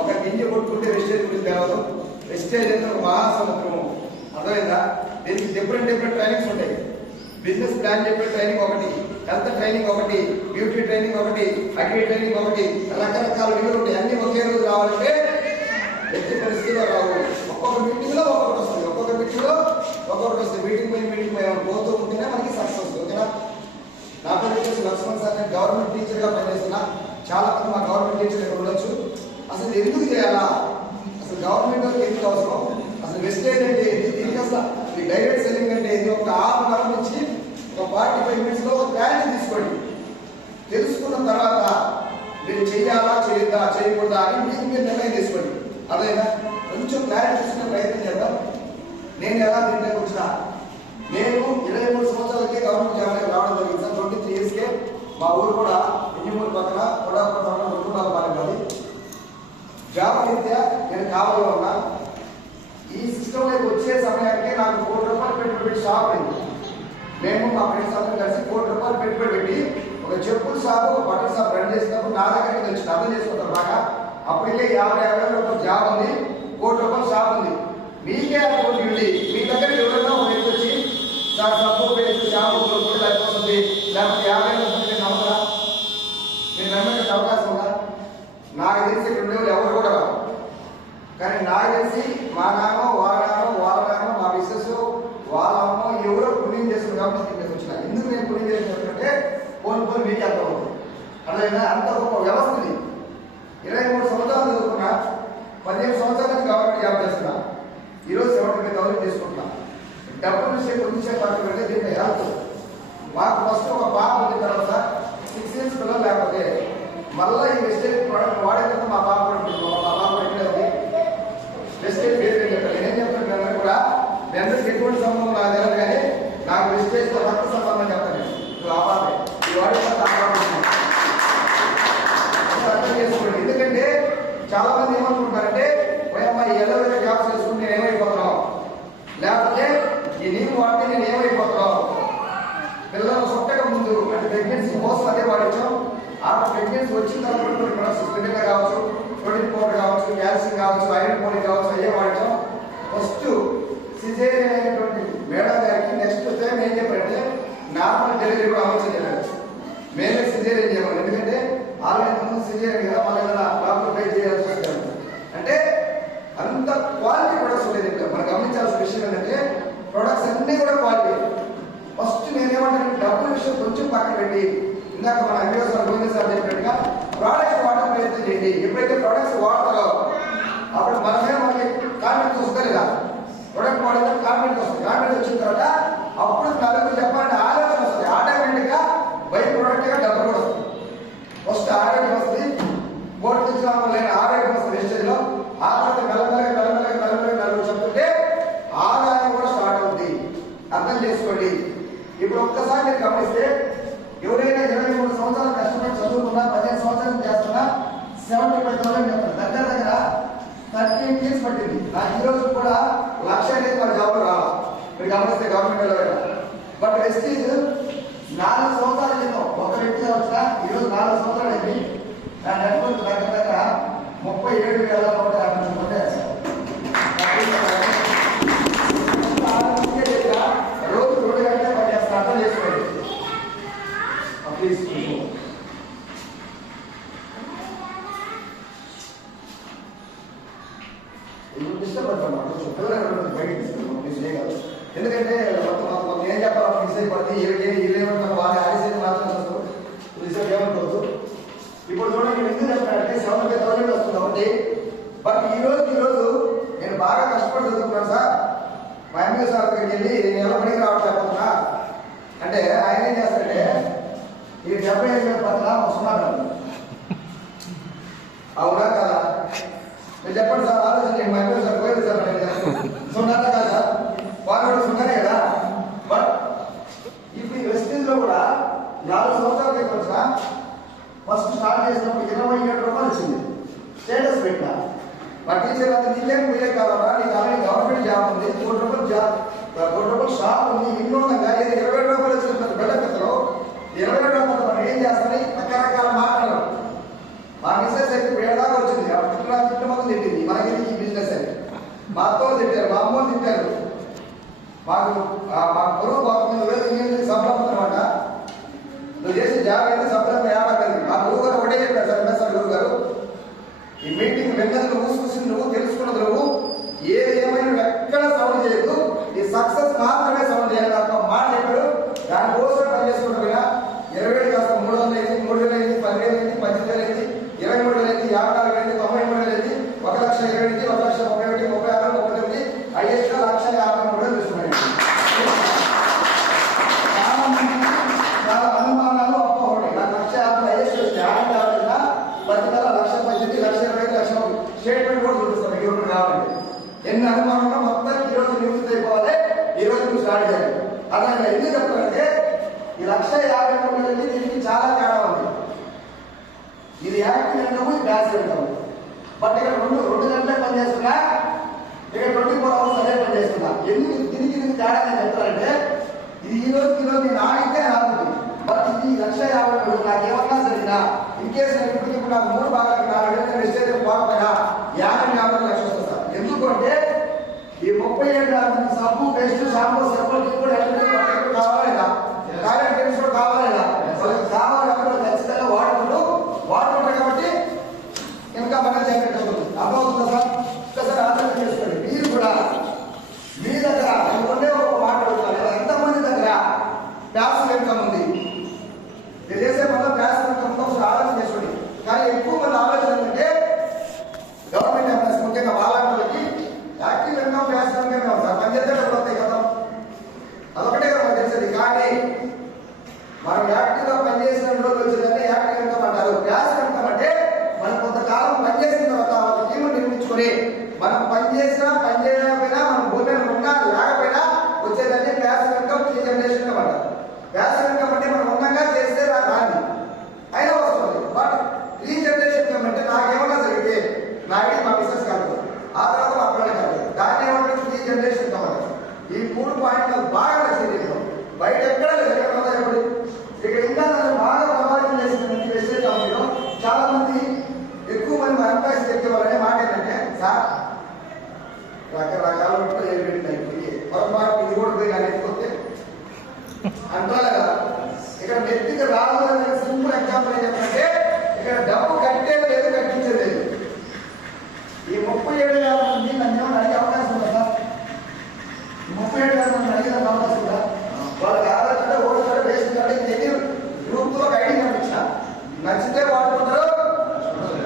ఒక గింజ కొట్టుకుంటే వెస్టేజ్ గురించి తేవదు. వెస్టేజ్ అంటే ఒక మహాసముద్రము. అర్థమైందా? దీనికి డిఫరెంట్ ట్రైనింగ్స్ ఉంటాయి. బిజినెస్ ప్లాన్ చెప్పే ట్రైనింగ్ ఒకటి, హెల్త్ ట్రైనింగ్ ఒకటి, బ్యూటీ ట్రైనింగ్ ఒకటి, అగ్రి ట్రైనింగ్ ఒకటి, రకరకాల విలువలు ఉంటాయి. అన్ని ఒకే రోజు రావాలంటే ఎట్టి పరిస్థితిలో రావు. ఒక్కొక్క మీటింగ్ లో ఒక్కొక్కటి వస్తుంది, ఒక్కొక్క మీటింగ్ లో ఒక్కొక్కటి వస్తుంది. మీటింగ్ పోయి పోతూ ఉంటేనే మనకి సక్సెస్ వస్తుంది. ఓకేనా? నా పేరు వచ్చేసి లక్ష్మణ్ సార్. నేను గవర్నమెంట్ టీచర్ గా పనిచేస్తున్నా. చాలా మంది మా గవర్నమెంట్ టీచర్ ఇక్కడ ఉండొచ్చు. అసలు ఎందుకు చేయాలా? అసలు గవర్నమెంట్ ఎందుకు అవసరం? అసలు వెస్టేజ్ అంటే ఏంటి? దీనికి అసలు ఈ డైరెక్ట్ సెల్లింగ్ అంటే ఇది ఒక హాఫ్ అవర్ నుంచి ఒక 45 minutes లో ఒక క్లారిటీ తీసుకోండి. తెలుసుకున్న తర్వాత మీరు చేయాలా చేయకూడదా అని మీరు నిర్ణయం తీసుకోండి. అదేనా? కొంచెం క్లారిటీ తీసుకునే ప్రయత్నం చేద్దాం. నేను ఎలా దీంట్లోకి వచ్చినా, నేను 23 సంవత్సరాలకే గవర్నమెంట్ జాబ్లోకి రావడం జరిగింది సార్. 23 yearsకే మా ఊరు కూడా ఇంజమూరు పక్కన కొడాలి జాబ్ రీత్యా నేను కావాలో ఉన్నా. ఈ సిస్టంలోకి వచ్చే సమయానికి నాకు ₹1 కోటి పెట్టి షాప్ అయింది. మేము మా ఫ్రెండ్స్ అందరం కలిసి ₹1 కోటి పెట్టి ఒక చెప్పుల షాప్, ఒక బట్టల షాప్ రన్ చేసినప్పుడు నా దగ్గరికి వచ్చి అర్థం చేసుకుంటారు బాగా. అప్పటికే 50,000 రూపాయల జాబ్ ఉంది, ₹1 షాప్ ఉంది. మీకే అకౌంట్ ఉంది. మీ దగ్గర ఎవరైనా ఒక వ్యక్తి వచ్చి సార్ సబ్బు పేరు షాప్ అయిపోతుంది, లేకపోతే 50,000 నమ్మరా? నేను నమ్మేట అవకాశం ఉందా? నాకు తెలిసి ఇక్కడ ఉండేవాళ్ళు ఎవరు కూడా రావు. కానీ నాకు తెలిసి మా నాన్న, వాళ్ళ నాన్న, మా మిస్సెస్, వాళ్ళ అమ్మ ఎవరో పుణ్యం చేస్తుంది కాబట్టి ఇక్కడికి వచ్చిన. ఎందుకు నేను పుణ్యం చేసినట్టుంటే పోను మీకు అర్థం అవుతుంది. అర్థమైనా? అంత గొప్ప వ్యవస్థని 23 సంవత్సరాలు చదువుకున్నా, 15 సంవత్సరాల నుంచి గవర్నమెంట్ జాబ్ చేస్తున్నా. ఈరోజు 75,000 తీసుకుంటున్నా. డబ్బుల విషయం కొంచెం పక్కన పెడితే దీంట్లో హెల్త్. మాకు ఫస్ట్ ఒక పాప వచ్చిన తర్వాత 6 years పిల్లలు లేకపోతే మళ్ళీ ఈ వెస్టేజ్ ప్రోడక్ట్ వాడే తర్వాత మా పాప ఎక్కడైంది వెస్టేజ్ పేరు చెప్పాలి. నేనేం చెప్తాను అందరూ కూడా, మీ అందరికి ఎటువంటి సంబంధం నాకు తెలియదు, కానీ నాకు వెస్టేజ్తో రక్త సంబంధం చెప్తాను. నువ్వు ఆ పాపే ఈ వాడే అర్థం చేసుకోండి. ఎందుకంటే చాలా మంది ఏమనుకుంటారంటే, ఈ ఎల్లవేళ జాబ్స్ చేసుకుంటే నేను ఏమైపోతున్నావు, లేకపోతే ఈ నీళ్ళు వాడితే నేను ఏమైపోతున్నావు. పిల్లలు సొట్టక ముందు అంటే ప్రెగ్నెన్సీ కోసం అదే వాడించాం. ఆ ప్రెగ్నెన్సీ వచ్చిన తర్వాత కొన్ని ప్రొడక్ట్స్ స్పిరిట్ కావచ్చు, ప్రోటీన్ పౌడర్ కావచ్చు, క్యాల్షియం కావచ్చు, ఐరన్ పౌడర్ కావచ్చు, అయ్యే వాడటం. ఫస్ట్ సిజేరియన్ అయినటువంటి మేడం గారికి నెక్స్ట్ టైం ఏం చెప్పారంటే నార్మల్ డెలివరీ కూడా అమలు చేయాలి. మేమే సిజేరియన్ చేయమని. ఎందుకంటే ఆల్రెడీ ముందు సిజేరియన్ కదా, మళ్ళీ ఏదైనా డాక్టర్ పై చేయాల్సి వస్తుంది. అంటే అంత క్వాలిటీ ప్రొడక్ట్స్ ఉండేది. మనం గమనించాల్సిన విషయం ఏంటంటే ప్రొడక్ట్స్ అన్నీ కూడా క్వాలిటీ. ఫస్ట్ నేనేమంటాను, డబ్బుల విషయం కొంచెం పక్కన పెట్టి, ఇందాక మన ఎంబీఓ సార్ గోవింద సార్ చెప్పినట్టుగా ప్రోడక్ట్స్ వాడడం ప్రయత్నం చేయండి. ఎప్పుడైతే ప్రొడక్ట్స్ వాడతారో అప్పుడు మనమే మనకి కాన్ఫిడెన్స్ వస్తుంది లేదా? ప్రొడక్ట్ వాడితే కాన్ఫిడెన్స్ వస్తుంది. కాన్ఫిడెన్స్ వచ్చిన తర్వాత అప్పుడు నలుగురు చెప్పాలంటే ఆలోచన వస్తుంది. ఆటోమేటిక్గా బై ప్రొడక్ట్ గా డబ్బులు కూడా వస్తుంది. ఫస్ట్ ఆరోగ్యం వస్తుంది, బోర్డు తెచ్చిన లేని ఆరోగ్యం వస్తుంది వెస్టేజ్ లో. ఆ తర్వాత మెల్లమెల్లగా నలుగురు చెప్తుంటే ఆదాయం కూడా స్టార్ట్ అవుతుంది. అర్థం చేసుకోండి. ఇప్పుడు ఒక్కసారి మీరు గమనిస్తే ఎవరైనా 23 సంవత్సరాలు కష్టపడి చదువుకున్నా, 15 సంవత్సరాలు చేస్తున్నా 75,000 చెప్తారు. దగ్గర 13 years పట్టింది. నాకు ఈ రోజు కూడా 1,00,000 అనేది మన జాబ్ రావాలి. మీరు గమనిస్తే గవర్నమెంట్. బట్ వెస్టేజ్ 4 సంవత్సరాల క్రితం ఒక వ్యక్తి వచ్చినా ఈరోజు 4 సంవత్సరాలు అయింది. నా నెట్వర్క్ దగ్గర 37,150 ఉంటే రోజు 2 గంటలు పనిచేస్తా. అర్థం చేసుకోండి ప్లీజ్. ఎందుకంటే ఏం చెప్పాలి మిస్ అయిపోతుంది. ఏమంటారు వాళ్ళ ఆడిసేది మాత్రం రిసర్వ్ ఏమనుకోవచ్చు. ఇప్పుడు చూడండి, ఎందుకు చెప్పారంటే 75,000 వస్తుంది ఒకటి. బట్ ఈ రోజు నేను బాగా కష్టపడి చదువుకున్నాను సార్. మా ఎంబీఓ సార్ దగ్గరికి వెళ్ళి నేను ఎలా పనికి రావట్లేకపోతున్నా అంటే ఆయన ఏం చేస్తారంటే ఈ 75,000 పట్ల వస్తున్నాడు. అవునా కదా? మీరు చెప్పండి సార్, ఆలోచన. మా ఎంబీఓ సార్ పోయింది సార్, సున్నారా కదా? వాళ్ళు సున్నారే కదా. బట్ ఇప్పుడు ఈ వెస్టేజ్ లో కూడా 4 సంవత్సరాల క్రితం వచ్చిన ఫస్ట్ స్టార్ట్ చేసినప్పుడు ₹27 వచ్చింది. స్టేటస్ పెట్టినా మా టీచర్ అంతా నీకేం వీలే కావాలా, నీకు అలాగే గవర్నమెంట్ జాబ్ ఉంది, ₹1 షాప్ ఉంది, ఇన్నోంగా ₹20 వచ్చిన బిడ్డ పెద్దలు ₹20 మనం ఏం చేస్తామని రకరకాల మాట్లాడారు. మా మిస్సెస్ అయితే పేడదాకా వచ్చింది. తిట్టు మా అత్తలు తిట్టారు, మా అమ్మలు తిట్టారు. మా పొరుగు పోతుంది, నువ్వేదో సంబరం అనమాట, నువ్వు చేసే జాబ్ అయితే సంబరం వ్యాపారం. మా గురువు గారు ఒకటే చెప్పారు సార్, ఎంఎస్ఆర్ గురువు గారు, ఈ మీటింగ్ విన్నది నువ్వు, చూసింది నువ్వు, తెలుసుకున్నది నువ్వు, ఏది ఏమైనా ఎక్కడ సౌండ్ చేయదు, ఈ సక్సెస్ మాత్రమే సౌండ్ చేయాలి. ఒక మాట చెప్పాడు, దానికోసం పని చేసుకుంటూ పోయినా 20,000 కాస్త 300 అయింది, 3,000 అయింది, 10,000 అయింది, 18,000 అయింది, 23,000 అయింది, 54,000 అయింది, 93,000 అయింది, 1,20,000, 1,31,000, 36, 39, హైయెస్ట్ 1,53,000 చూస్తున్నాయి. చాలా అనుమానాలు అప్పటి నాకు 1,50,000 హైయెస్ట్ వస్తే 10,00,18,00,18, 1,20,000, 1,30,000 స్టేట్మెంట్ కూడా చూపిస్తాను ఇప్పుడు కావాలండి. ఎన్ని అనుమానాలు మొత్తం ఈరోజు నివృత్తి అయిపోవాలి, ఈరోజు నువ్వు స్టార్ట్ చేయాలి. అలా ఎందుకు చెప్తానంటే ఈ 1,50,000 దీనికి చాలా తేడా ఉంది. ఇది యాక్టివ్ ఇన్కమ్, ఇది ప్యాసివ్ ఇన్కమ్. బట్ ఇక్కడ రెండు గంటలే పని చేస్తున్నా, ఇక్కడ 24 అవర్స్ అదే పని చేస్తున్నా. ఎందుకు దీనికి తేడా నేను చెప్తానంటే ఇది ఈ రోజు నేను ఆడితే రాదు. బట్ ఇది 1,50,000 నాకేమన్నా జరిగినా ఇన్ కేసు నేను ఇప్పుడు నాకు 3 భాగాలకు 4 వేలు మెసేజ్ పోకపోయినా 50,000 లక్షలు వస్తుంది సార్. ఎందుకంటే ఈ 37,000 సబ్బు, పేస్ట్, షాంపూ, సబ్బులు కూడా కావాలా లేదా, టాయిలెట్ కూడా కావాలా లేదా, వాళ్ళకి కావాలి అప్పుడు ఖచ్చితంగా వాడుకుంటారు కాబట్టి ఇంకా బాగా జాగ్రత్త అవుతుంది. అర్థమవుతుందా సార్? ఒకసారి ఆలోచన చేసుకోండి. మీరు కూడా మీ దగ్గర ఉండే ఒక మాట అడుగుతారు, ఎంతమంది దగ్గర ప్యాసివ్ ఇన్కమ్ ఉంది? మీరు చేసే పనులు ప్యాసివ్ ఇన్కమ్ ఒకసారి ఆలోచన చేసుకోండి. కానీ ఎక్కువ మంది ఆలోచన ఏంటంటే గవర్నమెంట్ ఎంప్లాయీస్ ముఖ్యంగా వాళ్ళకి active income, passive income sir పనిచేస్తే డబ్బులు వస్తాయి కదా, అదొకటే కదా మనకు తెలిసేది. కానీ మనం యాక్టివ్ గా పనిచేసిన రోజులు వచ్చిందంటే యాక్టివ్ ఇన్కమ్ అంటారు. ప్యాసివ్ ఇన్కమ్ అంటే మనం కొంతకాలం పనిచేసిన తర్వాత ఒక టీము నిర్మించుకొని మనం పనిచేసినా పని చేయకపోయినా మనం భూమి ఉన్నా లేకపోయినా వచ్చేదాన్ని ప్యాసివ్ ఇన్కమ్, రీజనరేషన్ ఇన్కమ్ అంటారు. ప్యాసివ్ ఇన్కమ్ అంటే మనం ఉన్నంగా చేస్తే రాని అయినా వస్తుంది. బట్ రీజనరేషన్ ఇన్కమ్ అంటే నాకేమన్నా జరిగితే నా ఐడి మా బిజినెస్ కాదు, ఆ తర్వాత మా పిల్లలు కాదు, దాన్ని ఏమంటారు రీజనరేషన్ ఇన్కమ్ అంటారు. ఈ 3 పాయింట్లు బాగా నచ్చింది. బయట ఎక్కడ లేదు, ఎక్కడ ఇక్కడ ఇంకా బాగా ప్రభావితం చేసింది వెస్టేజ్ కంపెనీలో. చాలా మంది ఎక్కువ మంది మా ఎంప్లాయీస్ చెప్పే వాళ్ళనే మాట ఏంటంటే సార్ రకరకాల పొరపాటు ఇది కూడా పోయి కానీ ఎత్తుకొస్తే అంటారు కదా. ఇక్కడ నెత్తికి రాదు అనే సింపుల్ ఎగ్జాంపుల్ ఏం చెప్పంటే ఇక్కడ డబ్బు కట్టేది లేదు, కట్టించేది లేదు. ఈ 37,000 మంది నన్ను ఏమైనా అడిగే అవకాశం ఉందా సార్? 37,000 మంది అడిగిన అవకాశం ఉందా? వాళ్ళకి Aadhaar card, voter card, ration card తెలియదు. గ్రూప్ లో ఐడి పంపించిన నచ్చితే వాడుకుంటారు,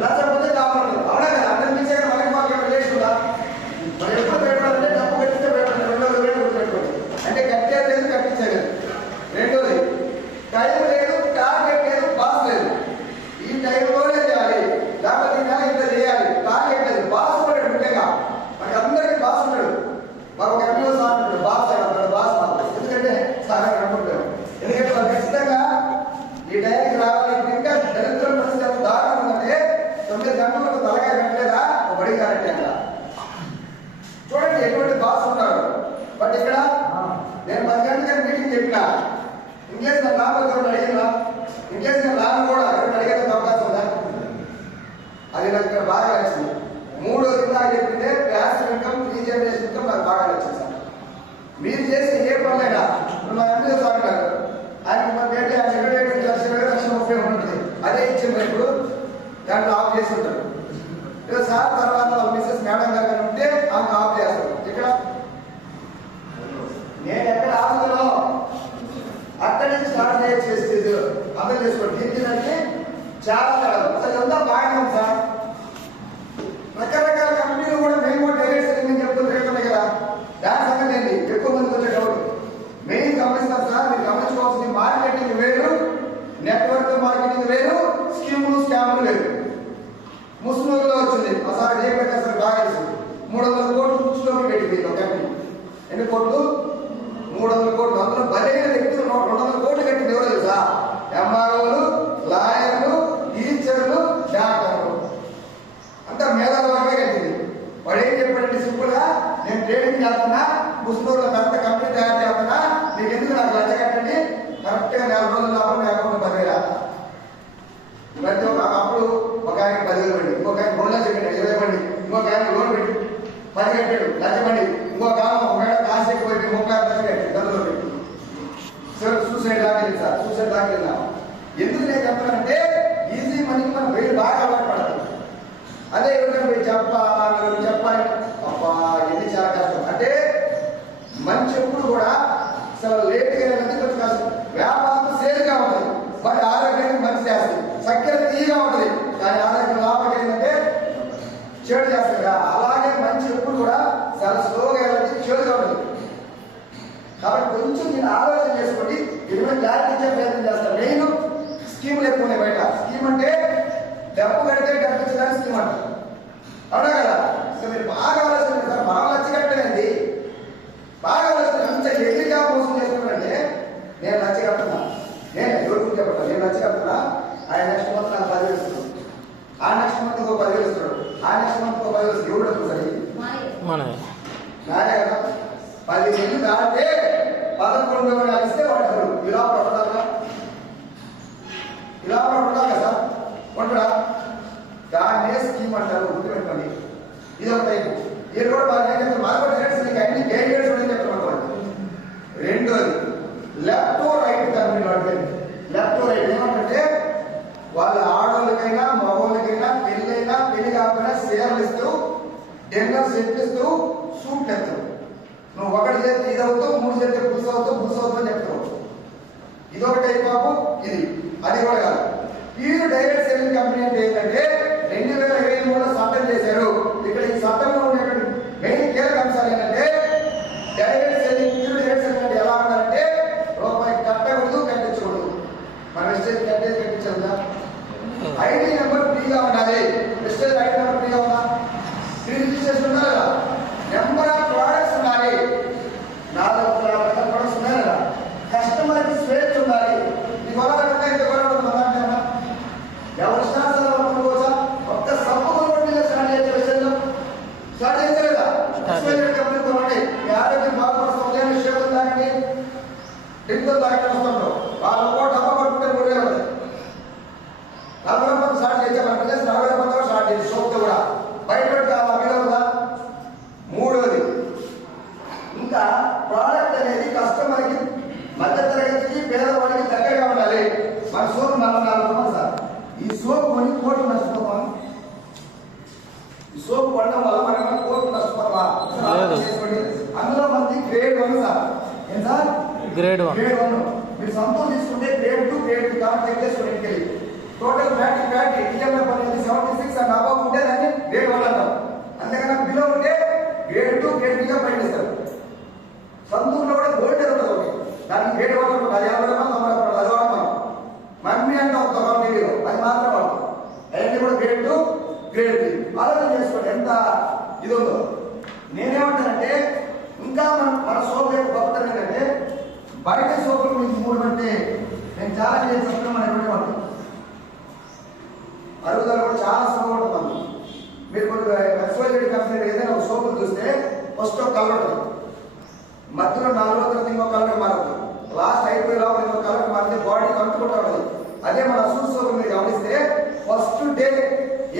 నచ్చకపోతే కావాలి. అవునా కదా? అందరి నుంచి మనకి మాకు రిలేషన్ ఉందా? మనం ఎప్పుడు పెట్టాలంటే డబ్బు కట్టిస్తే పెట్టండి, 2,000 వేలు పెట్టుకోండి అంటే కట్టేది లేదు, కట్టించలేదు. రెండోది టైం లేదు, టార్గెట్ లేదు, బాస్ లేదు. ఈ టైంలోనే చేయాలి, లేకపోతే ఈ నెల ఇంత చేయాలి. టార్గెట్ లేదు, బాస్ ఉన్నాడు. ముఖ్యంగా మనకి అందరికీ బాస్ ఉన్నాడు. మాకు ఒక ఎంపీఓ సార్ ఉంటాడు, బాస్ అంటాడు, బాస్ మాకు. ఎందుకంటే సార్ అనుకుంటాడు, ఎందుకంటే వాళ్ళు ఖచ్చితంగా ఈ టైంకి రావాలి. ఇంకా దరిద్రం పరిస్థితి దారుణం ఉందంటే 9 గంటలకు తలకాయ పెట్టలేదా ఒక బడి కరెక్ట్ అంట. చూడండి ఎటువంటి బాస్ ఉన్నారు. బట్ ఇక్కడ నేను 10 గంటలకు మీటింగ్ చెప్పినా ఇంకేస్ నా రాబోతున్న అడిగినా ఇంకేస్ నేను రాను కూడా ఎవరు అడిగేందుకు అవకాశం ఉందా? అది నాకు ఇక్కడ బాగా నచ్చింది. 3వది నాకు చెప్పిందే ప్యాసివ్ ఇన్కమ్, రీజనరేషన్ ఇన్కమ్ నాకు బాగా నచ్చింది సార్. మీరు చేసే ఏ పనులైనా ఇప్పుడు మా ఎంపీ సార్ గారు ఆయనకి మన పేట 1,20,30,000 ఉంటుంది, అదే ఇచ్చింది. ఇప్పుడు దాంట్లో ఆఫ్ చేసి ఉంటారు సార్. తర్వాత వాళ్ళ మిస్సెస్ మేడం గారు ఉంటే ఆమె ఆఫ్ చేస్తారు. ఇక్కడ నేను ఎక్కడ ఆఫ్లో అక్కడి నుంచి స్టార్ట్ చేసేది అర్థం చేసుకోండి. ఏంటంటే చాలా అసలు ఎంత బాగానే ఉంది సార్. రకరకాల కంపెనీలు కూడా మేము కూడా డైరెక్ట్ సెల్లింగ్ చెప్తుంటే కదా, దాని సంగతి ఏంటి ఎక్కువ మందికి వచ్చే డౌట్. మెయిన్ గమనిస్తారు సార్, మీరు గమనించుకోవాల్సింది మార్కెటింగ్ వేరు, నెట్వర్క్ మార్కెటింగ్ వేరు, స్కీములు స్కాములు వేరు. ముస్లింలో వచ్చింది ఒకసారి జయప్రకాశ్ అసలు బాగా తెలిసింది. 300 కోట్లు ముస్లింలోకి పెట్టింది ఒక కంపెనీ. ఎన్ని కోట్లు? 300 కోట్లు. అందులో బలైన వ్యక్తులు 200 కోట్లు కట్టింది ఎవరో తెలుసా? ఎంఆర్ఓలు, లాయర్లు, టీచర్లు, డాక్టర్లు. అంతా మేధావులమే కట్టింది. వాడు ఏం చెప్పాడంటే సింపుల్ గా, నేను ట్రేడింగ్ చేస్తున్నా, ముస్లింలో పెద్ద కంపెనీ తయారు చేస్తున్నా, మీకు ఎందుకు నాకు లక్ష కట్టండి, కరెక్ట్ గా 4 రోజుల లోపల అకౌంట్ 10,000. ప్రతి ఒక్క అప్పుడు ఒక ఆయన 10,000 పెట్టి, ఇంకొక ఆయన 2 లక్షలు పెట్టి 20 పెట్టి, ఇంకొక ఆయన లోన్ పెట్టి 10,000 కట్టాడు లచ్చబండి, ఇంకొక కాసేపు పోయి 36 లక్షలు కట్టాడు గదిలో పెట్టి. సూసైడ్ దాకా వెళ్ళి సార్, సూసైడ్ దాకా వెళ్ళినా. ఎందుకు నేను చెప్తానంటే ఈజీ మనీకి మనం వేరు బాగా అలవాటు పడతాం. అదే ఎవరికైనా పోయి చెప్పాలి అబ్బా ఇది చాలా కష్టం. అంటే మంచి ఎప్పుడు కూడా అసలు లేట్గా వెళ్ళి కొంచెం కష్టం. వ్యాపారం సేల్గా ఉంటుంది, బట్ ఆరోగ్యానికి మంచి చేస్తుంది. చక్కెర తీయగా ఉంటుంది, కానీ ఆరోగ్యం లాభం ఏంటంటే చెడు చేస్తుంది కదా. అలాగే మంచి ఎప్పుడు కూడా చాలా స్లోగా వెళ్ళి చెడుగా ఉంటుంది. కాబట్టి కొంచెం నేను ఆలోచన చేసుకోండి, ఇది మీద క్లారిటీ ఇచ్చే ప్రయత్నం చేస్తాను. మెయిన్ స్కీములు ఎక్కువ ఉన్నాయి బయట. స్కీమ్ అంటే డబ్బు కడితే డబ్బు ఇచ్చడానికి స్కీమ్ అంటారు, అవునా కదా. సో మీరు బాగా ఆలోచన సార్, బాగా లచ్చి కట్టలేండి, బాగా ఆలోచన. అంత ఎదురుగా మోసం చేస్తున్నారంటే నేను లచ్చి కడుతున్నా, నేను ఎవరికి చెప్పట్లా, నేను లచ్చి కడుతున్నా. ఆయన నెక్స్ట్ మంత్ నాకు 10,000 ఇస్తున్నాడు, ఆ నెక్స్ట్ మంత్ ఇంకో 10,000 ఇస్తున్నాడు, ఆ నెక్స్ట్ మంత్ ఇంకో 10,000 ఇస్తున్నాడు. ఎవరు సరే నానే కదా. 10 నెలలు దాటితే 11,000 ఇస్తే వాడు ఇలా పడుతుందా, ఇలా పడుతుందా కదా ఉంటాడా. దాన్నే స్కీమ్ అంటారు, గుర్తుపెట్టుకోండి. ఇది ఒక టైపు. ఇది కూడా బాగా మరొకటి అన్ని గైడెన్స్ అని చెప్తున్నాను. రెండోది left right company. Left right ఏమంటే వాళ్ళ ఆడవాళ్ళకైనా మగవాళ్ళకైనా పెళ్ళైనా పెళ్లి కాకపోయినా సేవలు ఇస్తూ, డిన్నర్ సెట్ ఇస్తూ, సూట్ ఎత్తారు. నువ్వు ఒకటి చేస్తే ఇది అవుతావు, 3 చేస్తే పులుసు అవుతావు అని చెప్తావు. ఇదొక టైప్ ఆఫ్. ఇది అది కూడా కాదు. ఈ డైరెక్ట్ సెల్లింగ్ కంపెనీ అంటే ఏంటంటే 2023లో చట్టం చేశారు. ఇక్కడ ఈ చట్టంలో ఉండేటువంటి మెయిన్ కీలక అంశాలు ఏంటంటే డైరెక్ట్ సెల్లింగ్ అంటే ఎలా ఉండాలంటే రూపాయి కట్టకూడదు, కట్టించకూడదు. మన వెస్టేజ్ కట్టించదా. ఐడి నెంబర్ ఫ్రీగా ఉండాలి. వెస్టేజ్ ఐడి నెంబర్ ఫ్రీగా ఉందా, ఫ్రీ రిజిస్ట్రేషన్ ఉందా లేదా, నెంబర్ ఆఫ్ ప్రోడక్ట్స్ ఉండాలి, 450 ప్రోడక్ట్స్ ఉన్నాయి కదా, కస్టమర్కి స్వేచ్ఛ ఉండాలి. ఈ కొనగలుగుతా ఇంత కొనగలుగుతా ఎవరు స్టార్ట్ అనుకోవచ్చా. ఒక్క సబ్బు కొనుగోలు స్టార్ట్ చేసే విషయంలో స్టార్ట్ చేయించలేదా. కంపెనీ కొనండి, మీ ఆరోగ్యం బాగుపడుతుంది. విషయం దాకండి, డ్రింకులు దాకా వస్తుంటారు. వాళ్ళు ఒక డబ్బా పట్టుకుంటే 3,000 ఉంది. 40 రూపాయలు స్టార్ట్ చేసే మన బిజినెస్ 40 రూపాయలు స్టార్ట్ చేసి సోప్తో కూడా బయట కదా. మూడోది ఇంకా ప్రోడక్ట్ అనేది కస్టమర్కి మధ్య తరగతికి పేదవాడికి దగ్గరగా ఉండాలి. మన సోప్ 44 రూపాయలు సార్. ఈ సోప్ కొని కోట్లు నష్టపోతాం. ఈ సోప్ కొనడం వల్ల మనం కోట్లు నష్టపోతామా చేసుకోండి. అందులో మంది గ్రేడ్ 1 సార్. ఏం సార్ గ్రేడ్ 1. మీరు సంతోషం తీసుకుంటే గ్రేడ్ 2, గ్రేడ్ 3 కాబట్టి చెక్ చేసుకోండి. ఇంటికి టోటల్ ఫ్యాక్టరీ టీఎంఎఫ్ అనేది 76 అండ్ అబౌవ్ ఉంటే దాన్ని గ్రేడ్ 1 అంటాం. అంతేగాని బిలో ఉంటే గ్రేడ్ 2, గ్రేడ్ 3గా ప్రకటిస్తారు. సంతూర్లో కూడా గోల్డ్ ఉంటుంది, దానికి గ్రేడ్ 1 ఉంటుంది. అది 50 రూపాయలు 90 రూపాయలు అది వాడు మనం మమ్మీ అంటే ఒక టీవీలో అది మాత్రం వాడు. అవన్నీ కూడా గ్రేడ్ 2, గ్రేడ్ 3. ఆలోచన చేసుకోండి ఎంత ఇది ఉందో. నేనేమంటానంటే ఇంకా మన సోప్ యొక్క గొప్పతనం ఏంటంటే బయట సోపులు మీకు 3 అంటే నేను చాలా చెప్తున్నాను. మన ఎటువంటి వాళ్ళు అరుగుదల కూడా చాలా సులభం ఉంటుంది. మీరు కొన్ని ఎక్స్వైజెడ్ కంపెనీలో ఏదైనా ఒక సోపులు చూస్తే ఫస్ట్ ఒక కలర్ ఉంటుంది, మధ్యలో 4 రోజుల తర్వాత ఇంకో కలర్ మారుతుంది, లాస్ట్ అయిపోయే లోపల ఇంకో కలర్ మారితే బాడీ కంటుకుంటూ ఉంటుంది. అదే మన అసూర్ సోపు మీరు గమనిస్తే ఫస్ట్ డే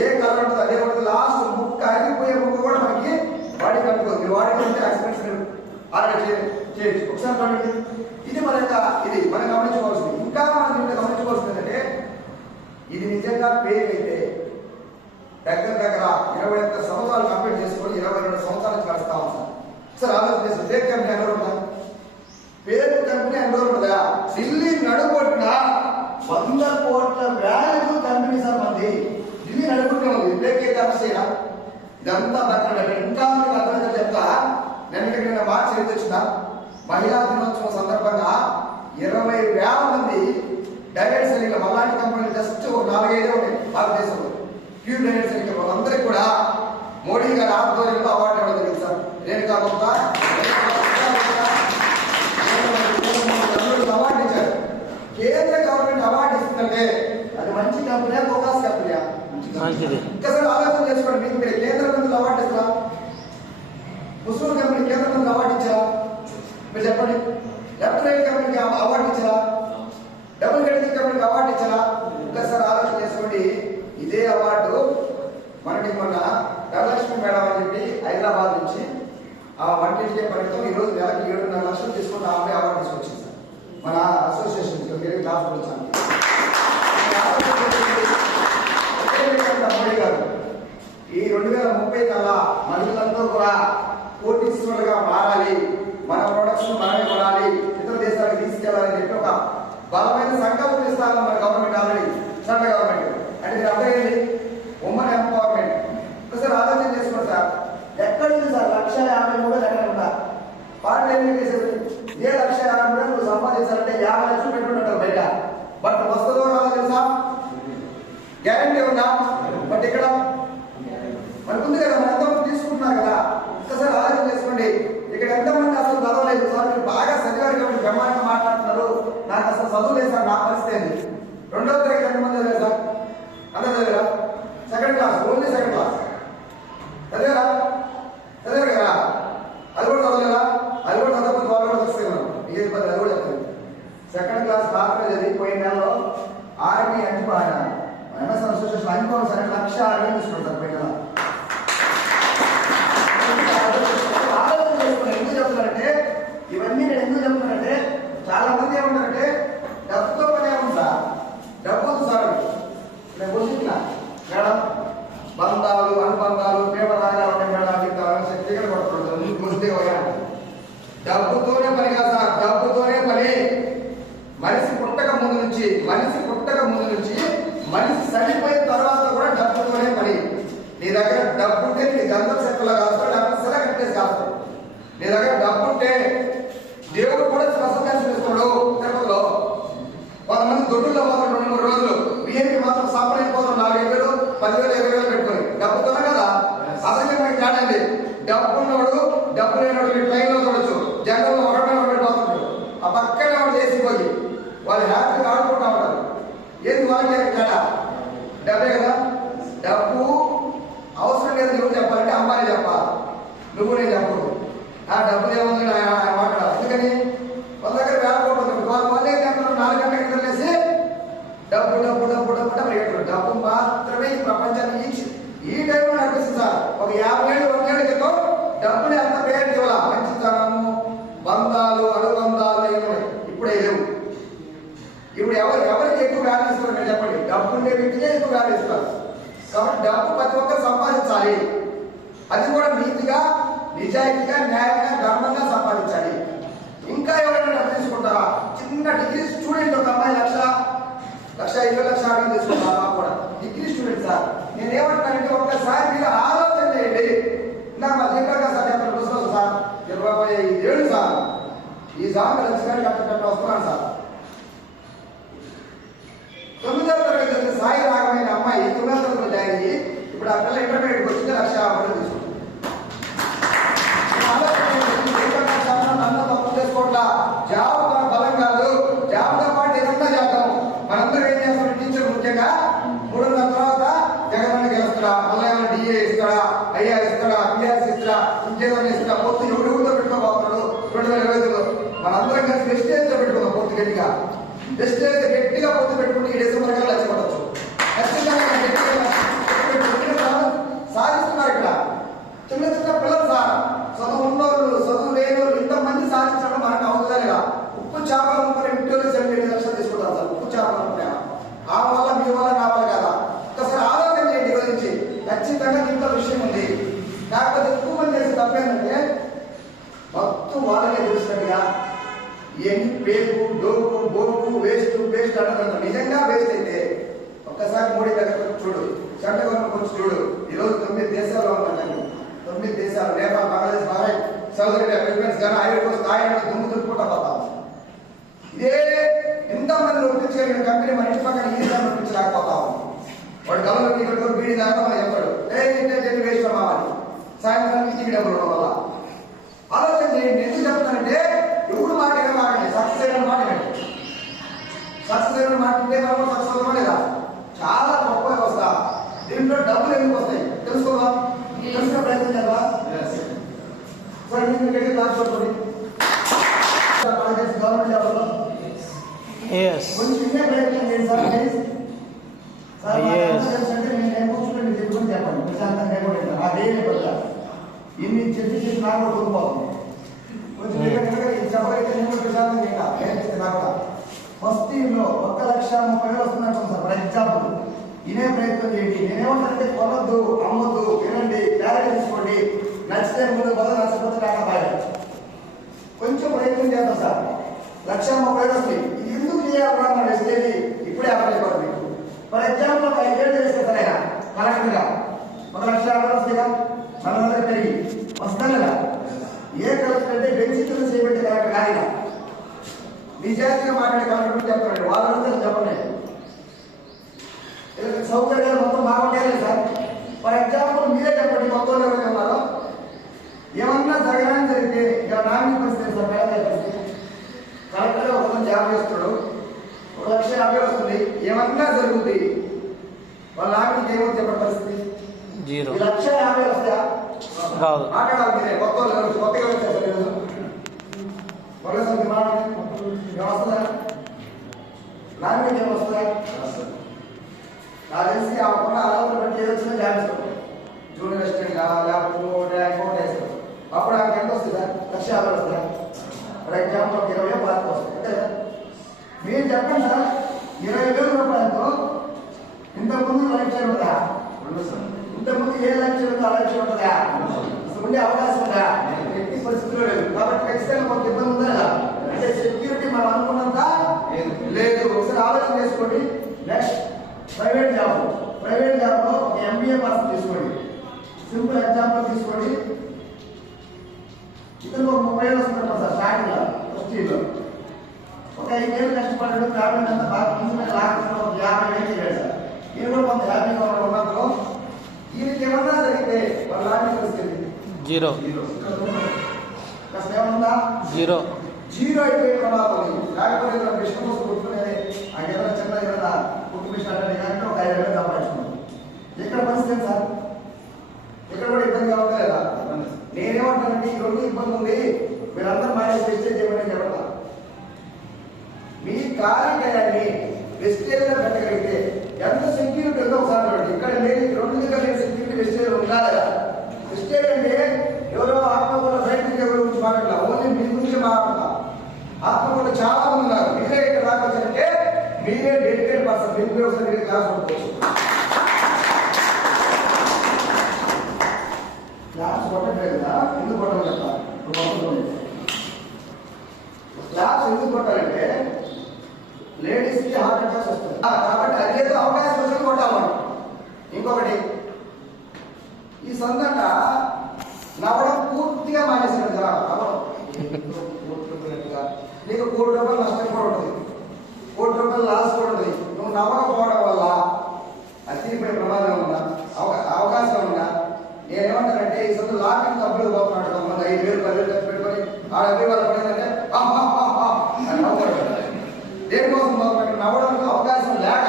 ఏ కలర్ ఉంటుంది అదే ఉంటుంది, లాస్ట్ ముక్క అరిగిపోయే ముక్క కూడా మనకి బాడీ కంటుకోదు. మీరు వాడి ఎక్స్పెన్సివ్ ఆర్డర్ చేయొచ్చు. ఒకసారి చూడండి. ఇది మన యొక్క ఇది మనం గమనించుకోవాల్సింది. ఇంకా మనం దీంట్లో గమనించుకోవాల్సింది ఏంటంటే ఇది నిజంగా పేరు అయితే దగ్గర 21 సంవత్సరాలు కంప్లీట్ చేసుకొని 22 సంవత్సరాలు కలుస్తా ఉంటాం. సార్ ఆలోచన చేస్తాం. పేరు కంపెనీ ఎన్నో ఉంటుందా, పేరు కంపెనీ ఎన్నో ఉంటుందా. ఢిల్లీ నడుబొట్టిన 100 కోట్ల వాల్యూ కంపెనీ సార్ మంది. ఢిల్లీ నడుబొట్టిన ఉంది. పేరుకే కరెన్సీనా ఇదంతా దక్కన. ఇంకా మీకు అర్థమైతే చెప్తా. నిన్న మార్చి ఎంత వచ్చిన మహిళా దినోత్సవం సందర్భంగా 20,000 మంది డైరెక్ట్ సెల్లింగ్ అలాంటి కంపెనీలు జస్ట్ 4-5 ఉన్నాయి భారతదేశంలో. ప్యూర్ డైరెక్ట్ సెల్లింగ్ వాళ్ళందరికీ కూడా మోడీ గారి ఆధ్వర్యంలో అవార్డు ఇవ్వడం జరిగింది సార్. రేణుకా గుప్తా అవార్డు ఇచ్చారు. కేంద్ర గవర్నమెంట్ అవార్డు ఇస్తుందంటే అది మంచి కంపెనీ, ఫోకస్ కంపెనీ. ఒక్కసారి ఆలోచన చేసుకోండి. మీకు మీరు కేంద్ర మంత్రులు అవార్డు ఇస్తారా, ముస్లిం కంపెనీ కేంద్ర మంత్రులు అవార్డు ఇచ్చారా, మీరు చెప్పండి. లెఫ్ట్ రైట్ కంపెనీకి అవార్డు ఇచ్చారా, డబుల్ గెటింగ్ కంపెనీకి అవార్డు ఇచ్చారా. ఒక్కసారి ఆలోచన చేసుకోండి. ఇదే అవార్డు మనకి మొన్న ధనలక్ష్మి మేడం అని చెప్పి హైదరాబాద్ నుంచి అన్నింటికే పరిమితం. ఈ రోజు నెలకి 7.5 లక్షలు తీసుకుని ఆ అమ్మాయి అవార్డు తీసుకొచ్చింది సార్ మన అసోసియేషన్ క్లాస్ వచ్చాను. మోడీ గారు ఈ 2030 కల్లా మహిళలందరూ కూడా కోటీశ్వరులుగా మారాలి, మన ప్రొడక్షన్ మనమే కొనాలి, ఇతర దేశాలకు తీసుకెళ్లాలని చెప్పి ఒక బలమైన సంకల్పం ఇస్తాను మన గవర్నమెంట్ ఆల్రెడీ సెంట్రల్ గవర్నమెంట్. అంటే మీరు అర్థమైంది ఉమెన్ ఎంపవర్మెంట్. ఒకసారి ఆలోచన చేసుకోండి సార్, ఎక్కడ ఉంది సార్ 1,53,000 ఎక్కడ ఉంటా పార్టీ ఏం చేసేది? ఏ 1,53,000 నువ్వు సంపాదించాలంటే 50 లక్షలు పెట్టుకుంటారు బయట. బట్ వస్తుందో రాదో తెలుసా? గ్యారంటీ ఉందా? బట్ ఇక్కడ మనకుంది కదా, మన ఎంతమంది తీసుకుంటున్నారు కదా. ఒకసారి ఆలోచన చేసుకోండి, ఇక్కడ ఎంతమంది అసలు చదవలేదు సార్? మీరు బాగా చదివారు కాబట్టి బ్రహ్మాండంగా మాట్లాడుతున్నారు. నాకు అసలు చదువు లేదు సార్, నా పరిస్థితి ఏంది? 2వ తరగతి ఎంతమంది చదివారు సార్? అందరూ చదివారా? Second class, only second class చదివారా? చదివారు కదా. అది కూడా చదవలేదా? అది కూడా చదవకపోతే వాళ్ళు కూడా వస్తాయి. మనం ఏది పది అది కూడా చెప్తాను. సెకండ్ క్లాస్ మాత్రమే చదివి పోయిన నెలలో ఆర్మీ ఎంఎస్ అసోసియేషన్ అనుకోవాలి సార్ 1,06,000 తీసుకుంటారు పోయిన నెల. ఆలోచన చేసుకున్నాను. ఎందుకు చెప్తున్నారంటే ఇవన్నీ నేను ఎందుకు చెప్తున్నానంటే చాలా మంది ఏమంటారంటే డబ్బుతో పనే ఉంది సార్, డబ్బు ఉంది సార్. నేను వచ్చిన మేడం బంధాలు అనుబంధాలు పేపర్లాగా ఉంటాయి మేడం చెప్తాను, శక్తిగా పడుతుంది నీకు వస్తే డబ్బుతోనే పని కాదు సార్, డబ్బుతోనే పని. మనిషి పుట్టక ముందు నుంచి మనిషి చనిపోయిన తర్వాత కూడా డబ్బుతోనే పని. నీ దగ్గర డబ్బు ఉంటే నీ గంధం శక్తులు కాస్తాడు, లేకపోతే సెల కట్టేసి కాస్తాడు. నీ దగ్గర డబ్బు ఉంటే దేవుడు కూడా స్పెషల్ దర్శనిస్తాడు. తిరుపతిలో కొంతమంది దొడ్డుల్లో పోతాడు 2-3 రోజులు, బియ్యంకి మాత్రం సంపాదించుకోవడం 4,000, 10,000, 20,000 పెట్టుకొని డబ్బుతోనే కదా. అసలు మనకి కాదండి, డబ్బు ఉన్నవాడు డబ్బు లేనివాడు మీరు ట్రైన్లో చూడొచ్చు, జనంలో ఒకటే పెట్టిపోతుంటాడు. ఆ పక్కనే వాడు చేసిపోయి వాళ్ళు హ్యాపీగా ఆడుకుంటా ఉంటారు. ఏది వాళ్ళకి తేడా? డబ్బే కదా. డబ్బు అవసరం లేదని ఎవరు చెప్పాలంటే అమ్మాయి చెప్పాలి, నువ్వు నేను చెప్పదు. ఆ డబ్బు ఏముంది ఆయన మాట్లాడాలి. ఎందుకని వాళ్ళ దగ్గర వేలకోటుంది. వాళ్ళు ఏం చేస్తున్నారు? 4 గంటల కింద లేసి డబ్బు డబ్బు డబ్బు డబ్బు పరిగెత్తారు. డబ్బు మాత్రమే ఈ ప్రపంచాన్ని ఈ టైంలో నడిపిస్తుంది సార్. ఒక 50 ఏళ్ళు 100 ఏళ్ళ క్రితం డబ్బుని అంత పేరు ఇవ్వాల. మంచితనము, బంధాలు, అనుబంధాలు ఏమున్నాయి? ఇప్పుడే లేవు. ఇప్పుడు ఎవరికి ఎక్కువ వాల్యూ ఇస్తారు మీరు చెప్పండి? డబ్బు ఉండే వ్యక్తికే ఎక్కువ వాల్యూ ఇస్తారు. కాబట్టి డబ్బు ప్రతి ఒక్కరు సంపాదించాలి. అది కూడా నీతిగా, నిజాయితీగా, న్యాయంగా, ధర్మంగా సంపాదించాలి. ఇంకా ఎవరైనా డబ్బు తీసుకుంటారా? చిన్న డిగ్రీ స్టూడెంట్ ఒక అమ్మాయి 1,20,000 తీసుకుంటారా? నాకు కూడా డిగ్రీ స్టూడెంట్ సార్. నేను ఏమంటానంటే ఒక్కసారి మీరు ఆలోచన చేయండి. ఇందాక మా జీవితంగా సార్ చెప్పిన పుస్తకం సార్ 25 ఏళ్ళు సార్ ఈ జాబ్ లక్ష్యాన్ని కట్ట వస్తున్నాను సార్. 9వ తరగతి సాయి రాగమైన అమ్మాయి 9వ తరగతిలో జాయిన్ అయ్యి ఇప్పుడు ఆ పిల్ల ఇంటర్మీడియట్కి వచ్చింది 1,50,000 తీసుకుంటాం. తప్పు చేసుకోవట్లా. జాబ్ మన బలం కాదు, జాబ్తో పాటు ఏదన్నా చేద్దాం. మనందరం ఏం చేస్తాం? టీచర్ ముఖ్యంగా 300 తర్వాత జగన్ గెలుస్తాడా, మళ్ళీ ఏమైనా డిఏ ఇస్తాడా, ఐఆర్ ఇస్తాడా, పిఆర్స్ ఇస్తాడా, ఇంకేదైనా ఇస్తాడా? పొత్తు ఎవరితో పెట్టుకోబోతున్నాడు 2025లో? మనందరం కలిసి వెస్టేజ్తో పెట్టుకుందాం. పొత్తు గట్టిగా పొత్తు పెట్టుకుంటే ఈ డిసెంబర్ కల్లా లక్ష్యపడవచ్చు. ఖచ్చితంగా సాధిస్తున్నారు. ఇక్కడ చిన్న చిన్న పిల్లలు సార్, చదువు ఉన్నోళ్ళు చదువు లేనోళ్ళు ఇంతమంది సాధించడం మనకు అవుతుందా లేదా? ఉప్పు చేపలు ముక్కలు ఇంట్లో 7 లక్షలు తీసుకుంటారు సార్. ఉప్పు చేపలు ముక్క ఆ వల్ల మీ వల్ల నా వల్ల కదా. ఒకసారి ఆలోచన చేయండి గురించి. ఖచ్చితంగా దీంట్లో విషయం ఉంది. కాకపోతే ఎక్కువ మంది చేసే తప్పేంటంటే మొత్తం వాళ్ళనే చూసినట్టుగా ఎన్ని పేరు డోకు బోకు వేస్ట్ అంటారు. నిజంగా వేస్ట్ అయితే ఒక్కసారి మోడీ దగ్గర చూడు, సెంట్రల్ గవర్నమెంట్ వచ్చి చూడు. ఈరోజు 9 దేశాల్లో ఉందండి. 9 దేశాలు Nepal, Bangladesh, Bahrain, Saudi Arabia, Philippines, Ghana, Ivory Coast, Thailand దుమ్ము దులుపుకుంటా పోతాం. ఇదే ఎంతమంది ఒప్పించగలిగిన కంపెనీ మన ఇంటి పక్కన ఈ దాన్ని ఒప్పించలేకపోతాం. వాడు గవర్నమెంట్ టికెట్ బీడీ దాకా మనం చెప్తాడు, ఇంటి వేస్ట్ అవ్వాలి సాయంత్రం ఇంటికి డబ్బులు ఉండడం వల్ల. ఆలోచన చేయండి. ఎందుకు చెప్తానంటే ఎప్పుడు మాట మాకండి, సక్సెస్ అయిన మాట ఏంటి? సక్సెస్ అయిన మాట ఉంటే మనం సక్సెస్ అవ్వడం లేదా? చాలా గొప్ప వ్యవస్థ. దీంట్లో డబ్బులు ఎందుకు వస్తాయి తెలుసుకోవా? తెలుసుకునే ప్రయత్నం చేద్దాం. సార్ మీకు గట్టి క్లాస్ చూడండి. గవర్నమెంట్ లెవెల్లో కొంచెం ఇన్నే ప్రయత్నం చేయండి సార్. అంటే నేను కూర్చుంటే తెలుసుకొని చెప్పండి. ప్రశాంతంగా కూడా అదే బదులు ఇన్ని చెప్పి నాకు కూడా కొనుక్కోవాలి. ఫస్ట్ ఇయర్లో 1,30,000 వస్తున్నట్టు సార్. ఫర్ ఎగ్జాంపుల్ ఇదే ప్రయత్నం చేయండి. నేనేమంటానంటే కొనొద్దు, అమ్మొద్దు, వినండి, క్లారిటీ తీసుకోండి. నచ్చితే ముందు పద, నచ్చకపోతే టాటా బాయ్. కొంచెం ప్రయత్నం చేద్దాం సార్. 1,30,000 వస్తాయి. ఇది ఎందుకు చేయాలన్నా మన ఎస్టేది ఇప్పుడే అప్లై అయిపోతుంది. ఫర్ ఎగ్జాంపుల్ ఒక 5 ఏళ్ళు చేస్తే సరే కరెక్ట్గా 1,50,000 వస్తాయిగా, మన దగ్గర పెరిగి వస్తాను కదా. ఏ కలెక్టర్ అంటే బెంచ్ కింద చేయబెట్టే కలెక్టర్ కాదు. నిజాయితీగా మాట్లాడే కలెక్టర్ చెప్తానండి, వాళ్ళందరూ చెప్పండి. సౌకర్యాలు మొత్తం బాగుంటాయి సార్. ఫర్ ఎగ్జాంపుల్ మీరే చెప్పండి, మొత్తం ఎవరైతే ఉన్నారో ఏమన్నా జరగడానికి జరిగితే ఇలా నామినీ పరిస్థితి సార్. కలెక్టర్ పరిస్థితి కలెక్టర్ ఒక జాబ్ చేస్తున్నాడు, 1,50,000 వస్తుంది. ఏమన్నా జరుగుతుంది వాళ్ళ నామినీకి ఏమో చెప్పండి పరిస్థితి 0. 1,50,000 వస్తా మాట్లాడాలి. కొత్తగా వచ్చారు వస్తుందా నామినీకి ఏమో వస్తుందా? నాకు తెలిసి ఆ ఉన్న అలవాటు బట్టి ఏదో వచ్చినా జాబిస్తాం. జూనియర్ అసిస్టెంట్ లేకపోతే ఇంకోటి వేస్తాం. అప్పుడు ఆమెకి ఎంత వస్తుందా? 1,50,000 వస్తుందా? ఫర్ ఎగ్జాంపుల్ ఒక 20,000 పాత వస్తుంది అంతే కదా. మీరు చెప్పండి సార్, 20,000 రూపాయలతో ఇంతకుముందు లక్ష్యం ఉంటుందా? ఇంతకుముందు ఏ లక్ష్యం ఉందో ఆ లక్ష్యం ఉంటుందా? అసలు ఉండే అవకాశం ఉందా? ఎట్టి పరిస్థితుల్లో లేదు. కాబట్టి ఖచ్చితంగా కొంత ఇబ్బంది ఉందా లేదా? అంటే సెక్యూరిటీ మనం అనుకున్నంత లేదు. ఒకసారి ఆలోచన చేసుకోండి. నెక్స్ట్ ప్రైవేట్ జాబ్లో MBA పాస్ తీసుకోండి. సింపుల్ ఎగ్జాంపుల్ తీసుకోండి. ఇతను ఒక 30,000 వస్తున్నారు సార్ స్టార్టింగ్ లో ఫస్ట్ ఇయర్లో. ఒక 5 ఏళ్ళు కష్టపడ్డాడు, ఫ్యామిలీ అంతా బాగా ముందు లాక్డౌన్ 50,000 చేయాలి సార్. ఈయన కూడా కొంత హ్యాపీగా ఉన్నందులో ఈయనకి ఏమన్నా జరిగితే వాళ్ళ లాంటి పరిస్థితి 0. అసలు ఏమన్నా 0 అయిపోయే ప్రమాదం ఉంది. లేకపోతే మిషన్ కోసం కూర్చునేది ఆ ఏదైనా చిన్న ఏదైనా కుట్టు మిషన్ అంటే ఒక 5,000 సంపాదించుకున్నాం. ఇక్కడ పరిస్థితి సార్, ఇక్కడ కూడా ఇబ్బందిగా ఉందా లేదా? నేనేమంటానంటే ఈ 2 ఇబ్బంది ఉంది, మీరందరూ మానేసి వెస్టేజ్ చేయమని చెప్పాల. మీ కార్యాలయాన్ని వెస్టేజ్లో పెట్టగలిగితే ఎంత సెక్యూరిటీ ఉందో ఒకసారి చూడండి. ఇక్కడ లేని 2 దగ్గర లేని సెక్యూరిటీ వెస్టేజ్ ఉండాలి కదా. వెస్టేజ్ అంటే ఎవరో ఆత్మకూర బయట గురించి మాట్లాడాల, ఓన్లీ మీ గురించి మాట్లాడాల. ఆత్మకూర చాలా మంది ఉన్నారు. మీరే ఇక్కడ రాకొచ్చారంటే మీరే డెడికేట్ పర్సన్. మీరు ఒకసారి క్లాస్ కొట్టుకోవచ్చు. క్లాస్ కొట్టట్లేదు కదా, ఎందుకు కొట్టాలి కదా? క్లాస్ ఎందుకు కొట్టాలంటే లేడీస్ కి హార్ట్ అటాక్స్ వస్తాయి కాబట్టి అదేదో అవకాశం వచ్చి కొట్టాలి. ఇంకొకటి, ఈ సొంతంగా నవ్వడం పూర్తిగా మానేసాడు కదా. నీకు 1 కోటి రూపాయలు నష్టం కూడా ఉంటుంది, 1 కోటి రూపాయలు లాస్ కూడా ఉంటుంది. నువ్వు నవ్వకపోవడం వల్ల అతిపోయే ప్రమాదం ఉందా? అవకాశం ఉందా? నేనేమంటానంటే ఈ సొంత లాకింగ్ డబ్బులు పోతున్నాడు. కొంతమంది 5,000 10,000 ఖర్చు పెట్టుకొని ఆ డబ్బు వాళ్ళు పడిందంటే దేనికోసం పోతున్నాడు? నవ్వడానికి అవకాశం లేక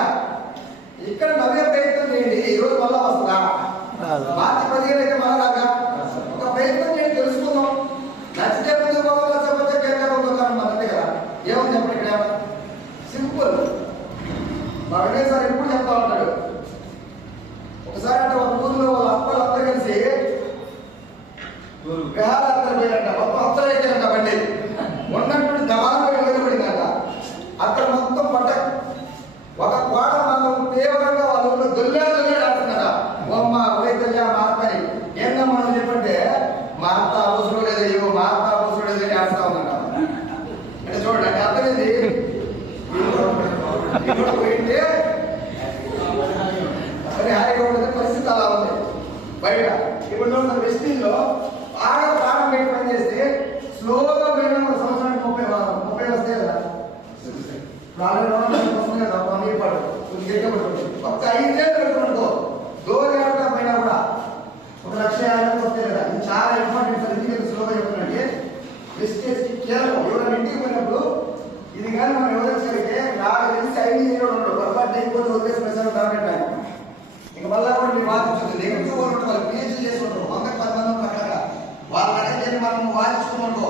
ఇక్కడ నవ్వే ప్రయత్నం చేయండి. ఈ రోజు మళ్ళా వస్తుందా? మార్చి 15 అయితే మళ్ళా రాక ఒక ప్రయత్నం చేయండి, తెలుసుకుందాం. నచ్చితే ముందు పోదాం, నచ్చకపోతే కేరళ పోతాం. మన అంతే కదా. ఏమని చెప్పండి ఇక్కడ? సింపుల్. మా వెంకయ్య సార్ ఎప్పుడు చెప్తా ఉంటాడు, ఒకసారి అంటే ఒక ఊర్లో వాళ్ళ అప్పలందరూ కలిసి విహారాత్ర పోయారంట. మొత్తం అత్తలైతే బండి ఉన్నటువంటి దళాలు వెళ్ళబడిందంట. అక్కడ మొత్తం పట్ట ఒక కోట మాత్రం తీవ్రంగా వాళ్ళ ఊళ్ళో దొల్లాడుతున్నాడ. బొమ్మ వైద్య మా అత్తని ఏందమ్మా అని చెప్పంటే మా అత్త అవసరం లేదు, మా అత్త అవసరం లేదు అని వేస్తా ఉందంట. అంటే చూడండి, అంటే అర్థమైంది. పోయింటే అసలు హాయిగా ఉండదు, పరిస్థితి అలా ఉంది బయట. ఇప్పుడు వెస్టీజ్ లో బాగా ప్రాణం పెట్టి పని చేస్తే స్లోగా పోయినా ఒక సంవత్సరానికి 30 వస్తాయి కదా. 4 వస్తుంది కదా, 1 ఇయర్ పాటు ఒక 5 ఏళ్ళు పెట్టుకోనుకో డోర్ ఆడటం పైన కూడా 1,50,000 వస్తాయి కదా. ఇది చాలా ఇంపార్టెంట్ సార్. ఎందుకంటే స్లోగా చెప్తున్నట్టే వెస్టేజ్ కి కేవలం ఎవరైనా ఇంటికి పోయినప్పుడు ఇది కానీ మనం వివరించగలిగితే నాకు తెలిసి 5 ఏళ్ళు ఉండడు. పొరపాటు అయిపోతే వదిలేసి ప్రజలు దాపెట్టాను. ఇంక మళ్ళా కూడా మీరు వాదించదు. నెగిటివ్ వాళ్ళు వాళ్ళు పిహెచ్డీ చేసుకుంటారు. 100 మంది ప్రకారంగా వాళ్ళ అడిగితే మనం వాదించుకోమనుకో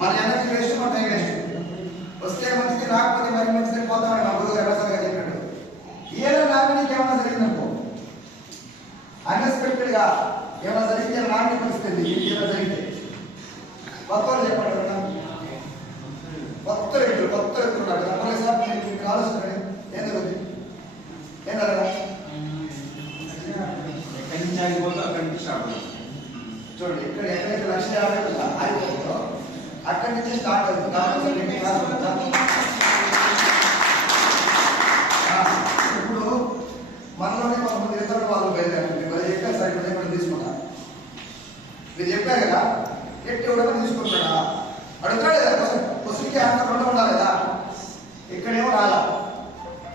మన ఎనర్జీ వేస్ట్, మన టైం వేస్ట్. వస్తే మంచిది, రాకపోతే మరి మంచిది పోతామని నా గురువు గారు చెప్పాడు. ఏదో నామినీకి ఏమైనా జరిగిందనుకో, అన్ఎక్స్పెక్టెడ్ గా ఏమైనా జరిగితే నామినీ పరిస్థితి ఏమైనా జరిగితే కొత్త వాళ్ళు చెప్పండి కదా, కొత్త వ్యక్తులు ఉన్నారు కదా. మళ్ళీ సార్ మీకు ఆలోచన ఏం జరుగుతుంది, ఏం జరగదా? చూడండి, ఇక్కడ ఎక్కడైతే 1,50,000 ఆగిపోతుందో అక్కడి నుంచి స్టార్ట్ అవుతుంది. ఇప్పుడు మనలోనే కొంతమంది ఇతర వాళ్ళు బయలుదేరండి. వాళ్ళు చెప్పారు సార్, ఇక్కడ ఎక్కడ తీసుకున్నా మీరు చెప్పారు కదా, ఎట్టి ఎవడో తీసుకుంటాడా అడుగుతాడు కదా. క్వశ్చన్కి ఆన్సర్ రెండు ఉండాలి కదా. ఇక్కడేమో రాలా,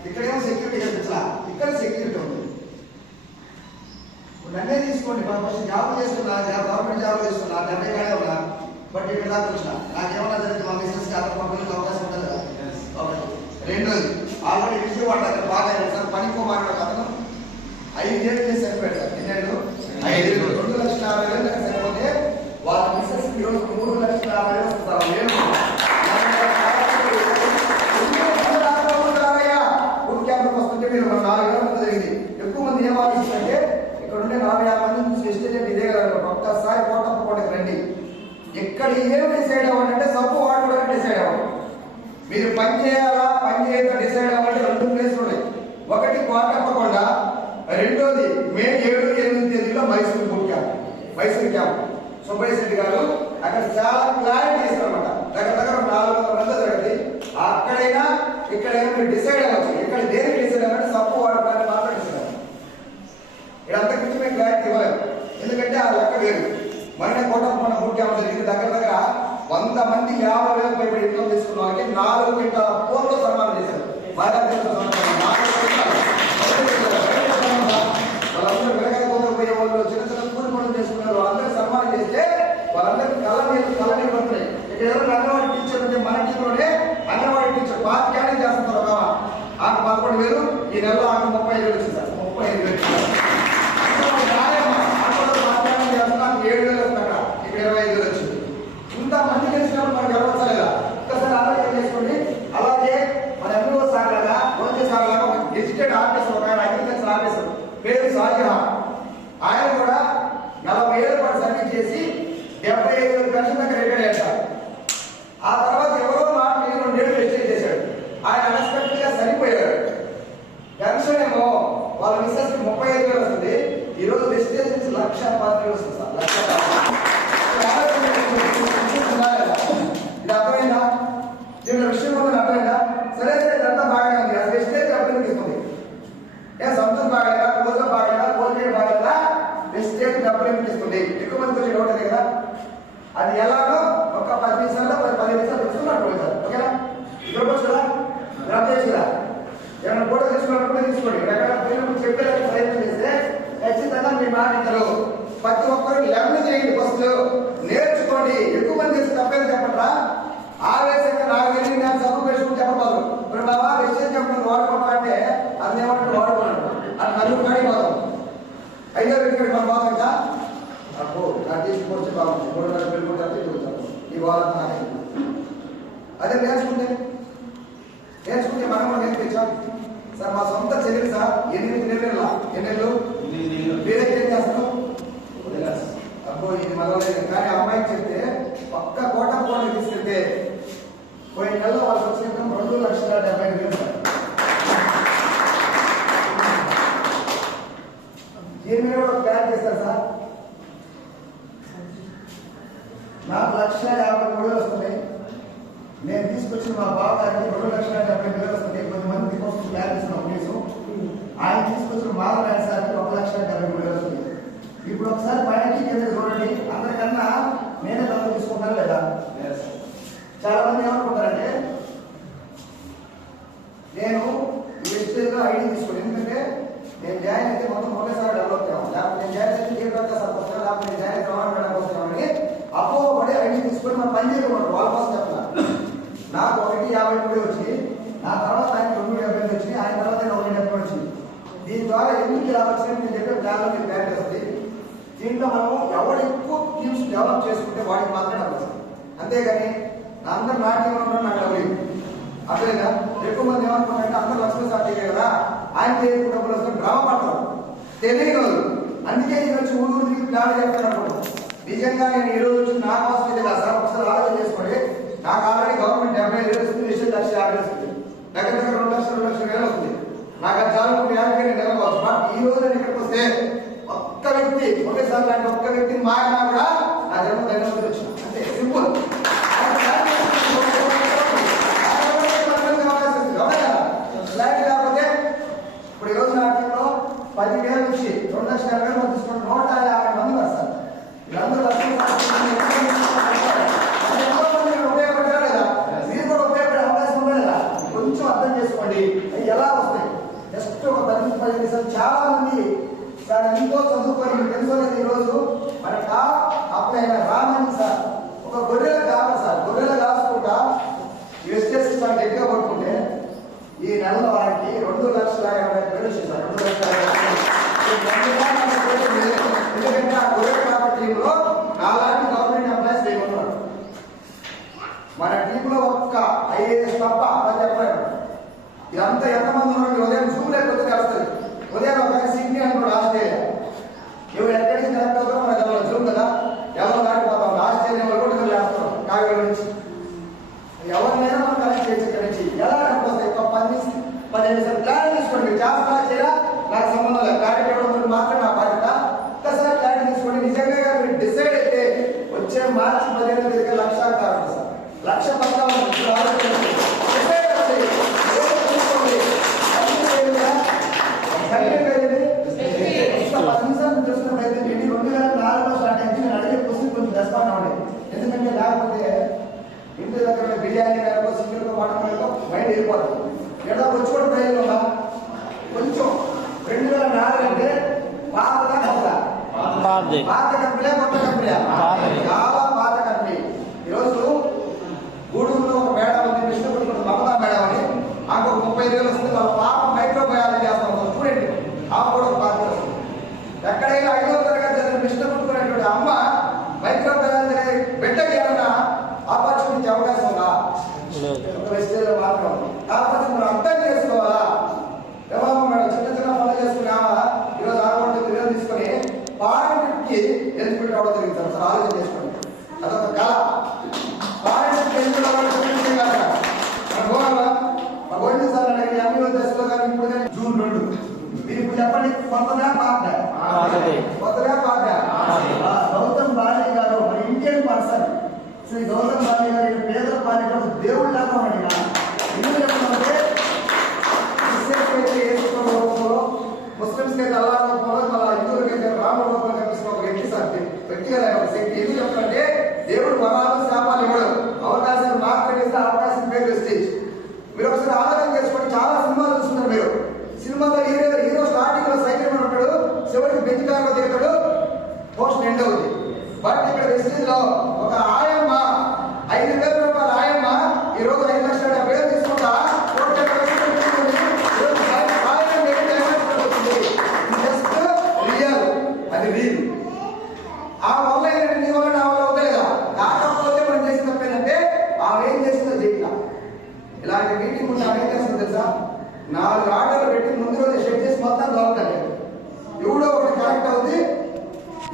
ఇక్కడేమో సెక్యూరిటీ కనిపించలా, ఇక్కడ సెక్యూరిటీ ఉంది. నన్నే తీసుకోండి, ఫస్ట్ జాబ్ చేస్తున్నా, గవర్నమెంట్ జాబ్ చేస్తున్నా, 70 కాడే ఉన్నా, బట్ ఇక్కడ దాకా వచ్చిన నాకేమన్నా జరిగింది మా మిస్సెస్ అతను పంపించే అవకాశం ఉంటుంది కదా. ఒకటి. రెండోది, ఆల్రెడీ విజయవాడ దగ్గర బాగా సార్ పనికో మాట్లాడే అతను 5 ఏళ్ళు చేసి సరిపోయాడు సార్. ఎన్నేళ్ళు? 5 ఏళ్ళు. 2,50,000 దగ్గర సరిపోతే వాళ్ళ మిస్సెస్ ఈరోజు 3,50,000 వస్తారు. బూట్ క్యాంప్ వస్తుంటే మీరు 4 వేల మంది జరిగింది. ఎక్కువ మంది ఏం ఆలోచిస్తుంటే ఇక్కడ ఉండే 40-50 మంది నుంచి ఎస్టేట్ ఇదే కదా, ఒక్కసారి కోటప్పకోటకి రండి. ఎక్కడ ఏం డిసైడ్ అవ్వాలంటే సబ్బు వాడుకోవడానికి డిసైడ్ అవ్వాలి. మీరు పని చేయాలా పని చేయగా డిసైడ్ అవ్వాలంటే 2 ప్లేస్లు ఉన్నాయి. ఒకటి కోటప్పకొండ, రెండోది మే 7, 8 తేదీలో Mysuru boot camp, Mysuru camp. Subbaiah Shetty garu అక్కడ చాలా క్లారిటీ ఇస్తారన్నమాట. దగ్గర 400 మంది జరుగుతుంది. అక్కడైనా ఇక్కడైనా మీరు డిసైడ్ అవ్వచ్చు. ఇక్కడ దేనికి డిసైడ్ అవ్వాలంటే సబ్బు వాడుకోవడానికి మాత్రం డిసైడ్ అవ్వాలి. ఇక్కడ అంతకుమించి మేము క్లారిటీ ఇవ్వలేదు, ఎందుకంటే ఆ లెక్క వేరు. మొన్న కోటప్పకొండ బూట్ క్యాంప్ జరిగింది. దగ్గర 100 మంది 50,000 పైబడి ఇన్కమ్ తీసుకున్న వాళ్ళకి 4 క్వింటాల పూలతో సన్మానం చేశారు. వాళ్ళందరూ వెనకాల కోతలు పోయే వాళ్ళు, చిన్న చిన్న కూలి పనులు చేసుకున్నారు. వాళ్ళందరూ సన్మానం చేస్తే వాళ్ళందరికీ కళ నిలబడుతున్నాయి. ఇక్కడ ఎవరైనా అంగన్వాడీ టీచర్ ఉంటే మన టీంలోనే అంగన్వాడీ టీచర్ 5 క్యాడెట్ చేస్తున్నారు. ఒక ఆకు 11,000, ఈ నెలలో ఆకు 35,000 వచ్చింది సార్. 35,000 చేస్తున్నాను, 7,000 వస్తుంది. అక్కడ ఇక్కడ 25,000 వచ్చింది. ఇంత మంది చేసినప్పుడు మనకు గర్వచ్చలేదా? ఒక్కసారి ఆలోచన చేసుకోండి. అలాగే మన ఎంఓ సార్ లాగా, ఓకే సార్ లాగా ఎడ్యుకేట్ ఆఫీసర్, ఒక అగ్రికల్చర్ ఆఫీసర్ పేరు షాజహాన్, ఆయన కూడా 40 ఏళ్ళ పాటు సర్వీస్ చేసి 75,000 పెన్షన్ దగ్గర రిటైర్ అయ్యారు. ఆ తర్వాత ఎవరో మాట మీద 2 ఏళ్ళు వెస్టేజ్ చేశాడు. ఆయన అన్ఎక్స్పెక్టెడ్ గా సరిపోయాడు. పెన్షన్ ఏమో వాళ్ళ మిస్సెస్ 35,000 వస్తుంది. ఈ రోజు వెస్టేజ్ నుంచి 1,10,000 వస్తుంది సార్. 1,10,000 ఇది అర్థమైందా? దీని విషయం కూడా అర్థమైందా? సరే ఇదంతా బాగానే ఉంది. అది వెస్టేజ్ అభివృద్ధి ఇస్తుంది. సంస్థ బాగాలేదా, రోజు బాగాలేదా, కోల్గేట్ బాగాలేదా, వెస్టేజ్ డబ్బులు ఇస్తుంది. ఎక్కువ మందికి వచ్చే డౌట్ అది కదా. అది ఎలాగో ఒక 10 నిమిషాల్లో 10 నిమిషాలు తెలుసుకున్నట్టు సార్. ఓకేనా? ఇక్కడ వచ్చి కదా డ్రాప్ చేసి కదా ఏమైనా ఫోటో తీసుకున్నప్పుడు తీసుకోండి. ఎక్కడ పోయినప్పుడు చెప్పేదానికి ప్రయత్నం చేస్తే ఖచ్చితంగా మీ మాట్లాడతారు. ప్రతి ఒక్కరు లెవెన్ చేయండి, ఫస్ట్ నేర్చుకోండి. ఎక్కువ మంది చేసి తప్పేది చెప్పండి. ఆవేశంగా నాకు వెళ్ళి నేను సబ్బు పెట్టుకుని చెప్పబోదు. ఇప్పుడు బాబా వెస్టేజ్ చెప్పండి వాడుకోవడం అంటే అది ఏమంటే వాడుకోండి అది నలుగురు కాడి పోదాం. 5వ వ్యక్తి మనం బాగుంటా అప్పుడు నాకు తీసుకొచ్చి బాగుంది. 3 వెళ్ళిపోతే ఈ వాళ్ళకి నాకే అదే నేర్చుకుంటే మనం కూడా నేర్పించాం సార్. మా సొంత చెల్లి సార్ 8 నెలల ఎన్నెళ్ళు వేరేం చేస్తాం అబ్బో ఇది మొదలలేదు. కానీ అమ్మాయికి చెప్తే ఒక్క కోటప్పకొండ తీసుకెళ్తే పోయిన నెలలో వాళ్ళకి వచ్చిన 2,70,000 సార్. దీని మీద కూడా ప్లాన్ చేస్తారు సార్. నాకు 1,53,000 వస్తున్నాయి. నేను తీసుకొచ్చిన మా బావగారికి 2,70,000 వస్తున్నాయి. కొంతమంది కోసం ప్లాన్ చేస్తున్నాం కేసు. ఆయన తీసుకొచ్చిన మాధవరాయణ సార్కి 1,73,000 వస్తుంది. ఇప్పుడు ఒకసారి పైనకి కింద చూడండి. అందరికన్నా నేనే తక్కువ తీసుకుంటాను లేదా? చాలా మంది ఏమనుకుంటారంటే నేను ఈ వెస్టేజ్లో ఐడి తీసుకోండి, ఎందుకంటే నేను జాయిన్ అయితే మొత్తం ఒకేసారి డెవలప్ చేయాలి. లేకపోతే నేను జాయిన్ అయితే జీవితంగా సార్ వస్తాను, లేకపోతే నేను జాయిన్ అయితే గవర్నమెంట్ వస్తున్నామని అపోహపడి ఐడి తీసుకొని మన పని చేయకూడదు. వాళ్ళ కోసం చెప్తాను. నాకు 1,53 వచ్చి, నా తర్వాత ఆయన 2,70 వచ్చింది, ఆయన తర్వాత 1,70 వచ్చింది. దీని ద్వారా ఎందుకు ఇలా వచ్చింది నేను చెప్పే ప్లాన్లో మీరు ప్లాన్ చేస్తుంది. దీంట్లో మనం ఎవరు ఎక్కువ టీమ్స్ డెవలప్ చేసుకుంటే వాడికి మాత్రమే డబ్బులు వస్తుంది. అంతేగాని అందరు నా టీం ఉండడం నాకు డబ్బులు అట్లేదా? ఎక్కువ మంది ఏమనుకుంటారంటే అందరూ లక్ష్మీ సార్ కదా ఆయన చేయకుండా డబ్బులు వస్తుంది డ్రామా పడతారు, తెలియని వాళ్ళు. అందుకే ఈ వచ్చి ఊరు ప్లాన్ చేస్తాను అనుకుంటాం. నిజంగా నేను ఈ రోజు వచ్చి నా కోసం ఇది కదా సార్. ఒకసారి నాకు ఆల్రెడీ గవర్నమెంట్ 75,000 ఇస్తుంది, విషయం 1,50,000 ఇస్తుంది, దగ్గర 2,00,000 వస్తుంది. నాకు అది చాలా 50,000 నెలకోవచ్చు. బట్ ఈ రోజు నేను ఇక్కడికి వస్తే ఒక్క వ్యక్తి ఒకేసారి లాంటి ఒక్క వ్యక్తిని మారినా కూడా నా జన్మ ధన్యవాదాలు వచ్చిన అంటే సింపుల్. లేకపోతే ఇప్పుడు ఈ రోజు నా టీంలో 10,000 నుంచి 2,50,000 మంది తీసుకుంటే 150 మంది వస్తారు. వీళ్ళందరూ ఉపయోగపడతారు లేదా? మీరు కూడా ఉపయోగపడే అవకాశం ఉంది కదా? కొంచెం అర్థం చేసుకోండి అవి ఎలా వస్తాయి. జస్ట్ ఒక 10 నిమిషాలు చాలా మంది సార్ ఎంతో చదువుకొని తెలుసుకోలేదు. ఈరోజు మన టాప్ అప్లై అయిన రామని సార్ ఒక గొర్రెలు కావాలి సార్, గొర్రెలు కాసుకుంటా యూఎస్ఎస్ సార్ గట్టిగా పట్టుకుంటే ఈ నెలలో వారికి 2,50,000 వచ్చేసారు. 2,50,000 ఎందుకంటే ఆ గొర్రెల కాపర్ టీంలో నాలాంటి గవర్నమెంట్ ఎంప్లాయీస్ లేకున్నారు. మన టీంలో ఒక్క ఐఏఎస్ తప్ప అలా చెప్పలేదు. ఇదంతా ఎంతమంది ఉన్నారు? ఉదయం జూమ్ లేకపోతే తెలుస్తుంది. ఉదయం ఒక సిడ్నీ అంటున్నాడు ఆస్ట్రేలియా, ఎవరు ఎక్కడి నుంచి కనెక్ట్ అవుతారో మనకు ఎవరు జూమ్ కదా, ఎవరు దాటిపోతాం. ఆస్ట్రేలియా వాళ్ళు కూడా వేస్తాం కాకినాడ నుంచి. ఎవరినైనా మనం కనెక్ట్ చేయొచ్చు. ఇక్కడ నుంచి ఎలా కనెక్ట్ అవుతాయి? ఒక 10 నిమిషాలు ప్లాన్ తీసుకోండి. మీరు చేస్తా చేయరా నాకు సంబంధం లేదు. క్లారిటీ ఇవ్వడం మాత్రం నా బాధ్యత. ఒక్కసారి క్లారిటీ తీసుకోండి. నిజంగా మీరు డిసైడ్ అయితే వచ్చే మార్చి 15 దగ్గర 1,00,000 కావాలి సార్. 1,50,000 ఎందుకంటే లేకపోతే ఇంటి దగ్గర బిర్యానీ వేరో సింగిల్ వాటర్ మైండ్ వెళ్ళిపోతుంది. ఎక్కడ వచ్చి కూడా ప్రయోజనం ఉందా? కొంచెం 2004 అంటే పాతగా కొత్త కంపెనీ, కొత్త కంపెనీ, చాలా పాత కంపెనీ. ఈరోజు గూడూరులో ఒక మేడం ఉంది, కృష్ణపూర్లో మమతా మేడం అని, ఆమె ఒక 35,000 వస్తుంది. వాళ్ళ పాప మైక్రోబయాలజీ చేస్తాం స్టూడెంట్, ఆమె కూడా ఒక 5,000 వస్తుంది. ఎక్కడైనా 5వ తరగతి చదివిన కృష్ణపూర్తున్నటువంటి అమ్మ మైక్రోబయాలజీ బిడ్డకి ఏమన్నా ఆపర్చునిటీ అవకాశం ఉందా? వెస్టేజ్లో మాత్రం. కాకపోతే మనం అర్థం చేసుకోవాలా? ఎవరో మేడం చిన్న చిన్న పనులు చేసుకున్నావా? ఈరోజు 6,000 తీసుకొని పాయింట్కి ఎలిజిబిలిటీ అవడం జరిగింది సార్. ఆలోచన చేసుకోండి, అదొక కళ. పాయింట్కి ఎలిజిబిలిటీ అవ్వడం మా గోవింద సార్ అడిగిన అన్ని దశలో కానీ ఇప్పుడు కానీ జూన్ 2 మీరు ఇప్పుడు చెప్పండి. కొత్తగా పాత కొత్తగా పాత గౌతమ్ బాలి గారు మన ఇండియన్ పర్సన్. శ్రీ గౌతమ్ బాలి గారి పేదల పాలిట దేవుళ్ళ లాగా అడిగిన ఎందుకు చెప్పాలంటే ముస్లింస్ అయితే అల్లా రూపంలో, మన హిందువులకైతే రామ రూపంలో కనిపిస్తున్న ఒక వ్యక్తి సార్, వ్యక్తిగత శక్తి. ఎందుకు చెప్తారంటే దేవుడు వరాలు శాపాలు ఇవ్వడు, అవకాశాలు మాత్రమే ఇస్తే అవకాశం పేరు వెస్టేజ్. మీరు ఒకసారి ఆలోచన చేసుకోండి. చాలా సినిమాలు చూస్తున్నారు మీరు. సినిమాలో హీరో స్టార్టింగ్ లో సైకిల్ మీద ఉంటాడు, చివరికి బెంచ్ కార్ లో దిగుతాడు, పోస్ట్ ఎండ్ అవుతుంది. బట్ ఇక్కడ వెస్టేజ్ లో ఒక ఆయమ్మ 5,000 రూపాయల ఆయమ్మ ఈ రోజు 5,70,000 తీసుకుంటా అది రీల్. ఆ వల్ల ఏంటంటే నీ వల్ల నా వల్ల అవుతలేదా? కాకపోతే మనం చేసిన తప్పేంటంటే ఆమె ఏం చేసిందో జీవిత ఇలాంటి మీటింగ్ ఉంటే ఆమె ఏం చేస్తుందో తెలుసా? 4 ఆర్డర్లు పెట్టి ముందు రోజు షెడ్ చేసి మొత్తం దొరకలేదు. ఎవడో ఒకటి కరెక్ట్ అవుతుంది.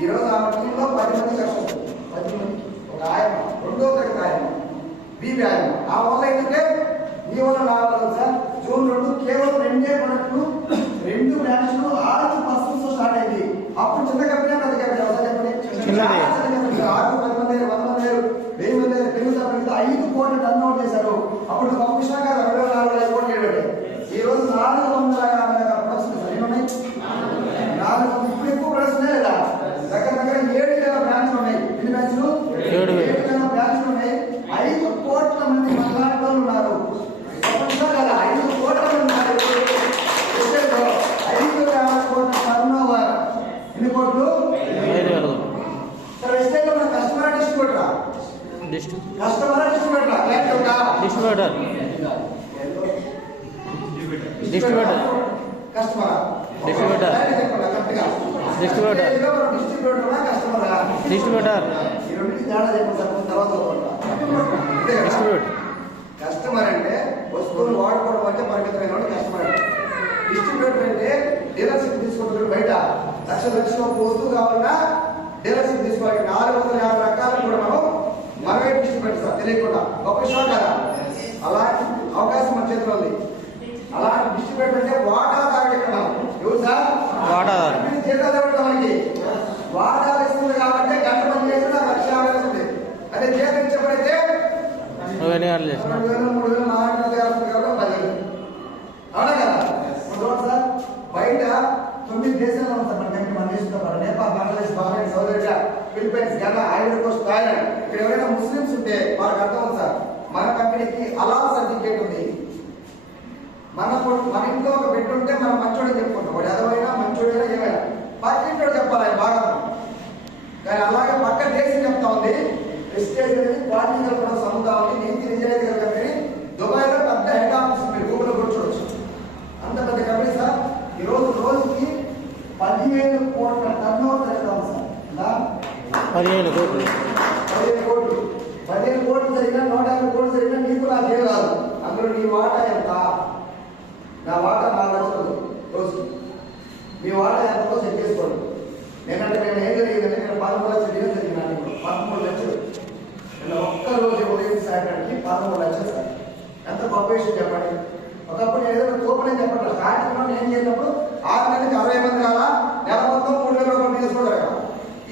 ఈరోజు ఆమె టీంలో 10 మంది కష్టం, 10 మంది. ఒక ఆయమ్మ 2వ తరగతి ఆయమ్మ, బీబీ ఆయమ్మ. ఆ వల్ల ఏంటంటే నీ వల్ల నా వల్ల సార్. జూన్ 2 కేవలం 2 ప్రొడక్ట్లు, 2 బ్రాంచ్లు 6% స్టార్ట్ అయింది. అప్పుడు చిన్న కంపెనీ, పెద్ద కంపెనీ ఒకసారి చెప్పండి. 6 10 మంది 100 మంది 1000 మంది పెరుగుతా 5 కోట్లు టర్న్ అవుట్ చేశారు. అప్పుడు కమిషన్ గారు 2,400 కోట్లు చేయబడి ఈ రోజు 450 ప్రొడక్ట్స్ ఉన్నాయి. 400 ఇప్పుడు ఎక్కువ ప్రొడక్ట్స్ ఉన్నాయి లేదా? దగ్గర 7,000 బ్రాంచ్లు ఉన్నాయి. ఎన్ని బ్రాంచ్లు? 7,000 బ్రాంచ్లు ఉన్నాయి. 5 కోట్ల మంది మహిళలు ఉన్నారు. కదా 5 కోట్ల మంది ఉన్నారు. 5,000 కోట్ల టర్న్ ఓవర్. ఎన్ని కోట్లు? 5,000. సార్ వెస్టేజ్ లో మన కస్టమర్ డిస్ట్రిబ్యూటరా? కస్టమర్ డిస్ట్రిబ్యూటరా? డిస్ట్రిబ్యూటర్ డిస్ట్రిబ్యూటర్ కస్టమరా? డిస్ట్రిబ్యూటర్ డిస్ట్రిబ్యూటర్ డిస్ట్రిబ్యూటరా కస్టమరా? డిస్ట్రిబ్యూటర్. ఈ రెండింటికి తేడా చెప్పండి సార్, తర్వాత డిస్ట్రిబ్యూటర్. కస్టమర్ అంటే వస్తువులు వాడుకోవడం అంటే పరిమితమైన వాడు కస్టమర్ అంటే. డిస్ట్రిబ్యూటర్ అంటే డీలర్షిప్ తీసుకుంటారు. బయట లక్షల వస్తువు కావాలన్నా డీలర్షిప్ తీసుకోవాలి. 450 రకాలు కూడా మనం మనమే డిస్ట్రిబ్యూట్ సార్ తెలియకుండా గొప్ప విషయం కదా. అలాంటి అవకాశం మన చేతిలో ఉంది. అలాంటి డిస్ట్రిబ్యూట్ అంటే వాటాదారుడు ఇక్కడ ఎవరు సార్? వాటాదారు జీతాలు మనకి వాటాలు ఇస్తుంది కాబట్టి గంట పని చేసి నాకు 1,50,000 వస్తుంది. అదే జీతం ఇచ్చేప్పుడైతే 2,000 3,000 10,000. అవునా కదా సార్? బయట 9 దేశాల్లో ఉంది సార్. మనకంటే మన దేశంతో పాటు Nepal, Bangladesh, Bahrain, Saudi Arabia, Philippines, Ghana, Ivory Coast, Thailand. ఇక్కడ ఎవరైనా ముస్లిమ్స్ ఉంటే వాళ్ళకి అర్థం ఉంది సార్. మన కంపెనీకి హలాల్ సర్టిఫికేట్ ఉంది. మన ఇంట్లో ఒక బిడ్డ ఉంటే మనం మంచోడని చెప్పుకుంటాం. వాడు ఎదవైనా మంచోడైనా ఏమైనా పక్కింటోడు చెప్పాలి ఆయన బాగా. కానీ అలాగే పక్క దేశం చెప్తా ఉంది ప్రెస్టేజ్ అనేది క్వాలిటీ కూడా సముదా ఉంది. నీతి నిజాయితీ కంపెనీ దుబాయ్లో పెద్ద హెడ్ ఆఫీస్ మీరు గూగుల్లో కూడా చూడొచ్చు. అంత పెద్ద కంపెనీ సార్. ఈ రోజుకి 15 కోట్ల టర్న్ ఓవర్ చేస్తాం సార్. 15 కోట్లు 15 కోట్లు జరిగినా 150 కోట్లు జరిగినా నీకు నాకేం రాదు. అందులో నీ వాటా ఎంత? నా వాటా 4 లక్షలు రోజు. మీ వాటా ఎంతో చెక్ చేసుకోండి. నేనంటే నేను ఏం జరిగిందంటే నేను 13 లక్షలు ఏం జరిగినాను 13 లక్షలు. నేను ఒక్కరోజు ఉదయం సాయంత్రానికి 13 లక్షలు సార్. ఎంత గొప్ప విషయం చెప్పండి. ఒకప్పుడు నేను ఏదైనా తోపని చెప్పండి. స్టార్టింగ్లో నేను చేసినప్పుడు 6 నెలలకి 60 మంది కాదా, నెల మొత్తం 3,000 రూపాయలు తీసుకోవడం.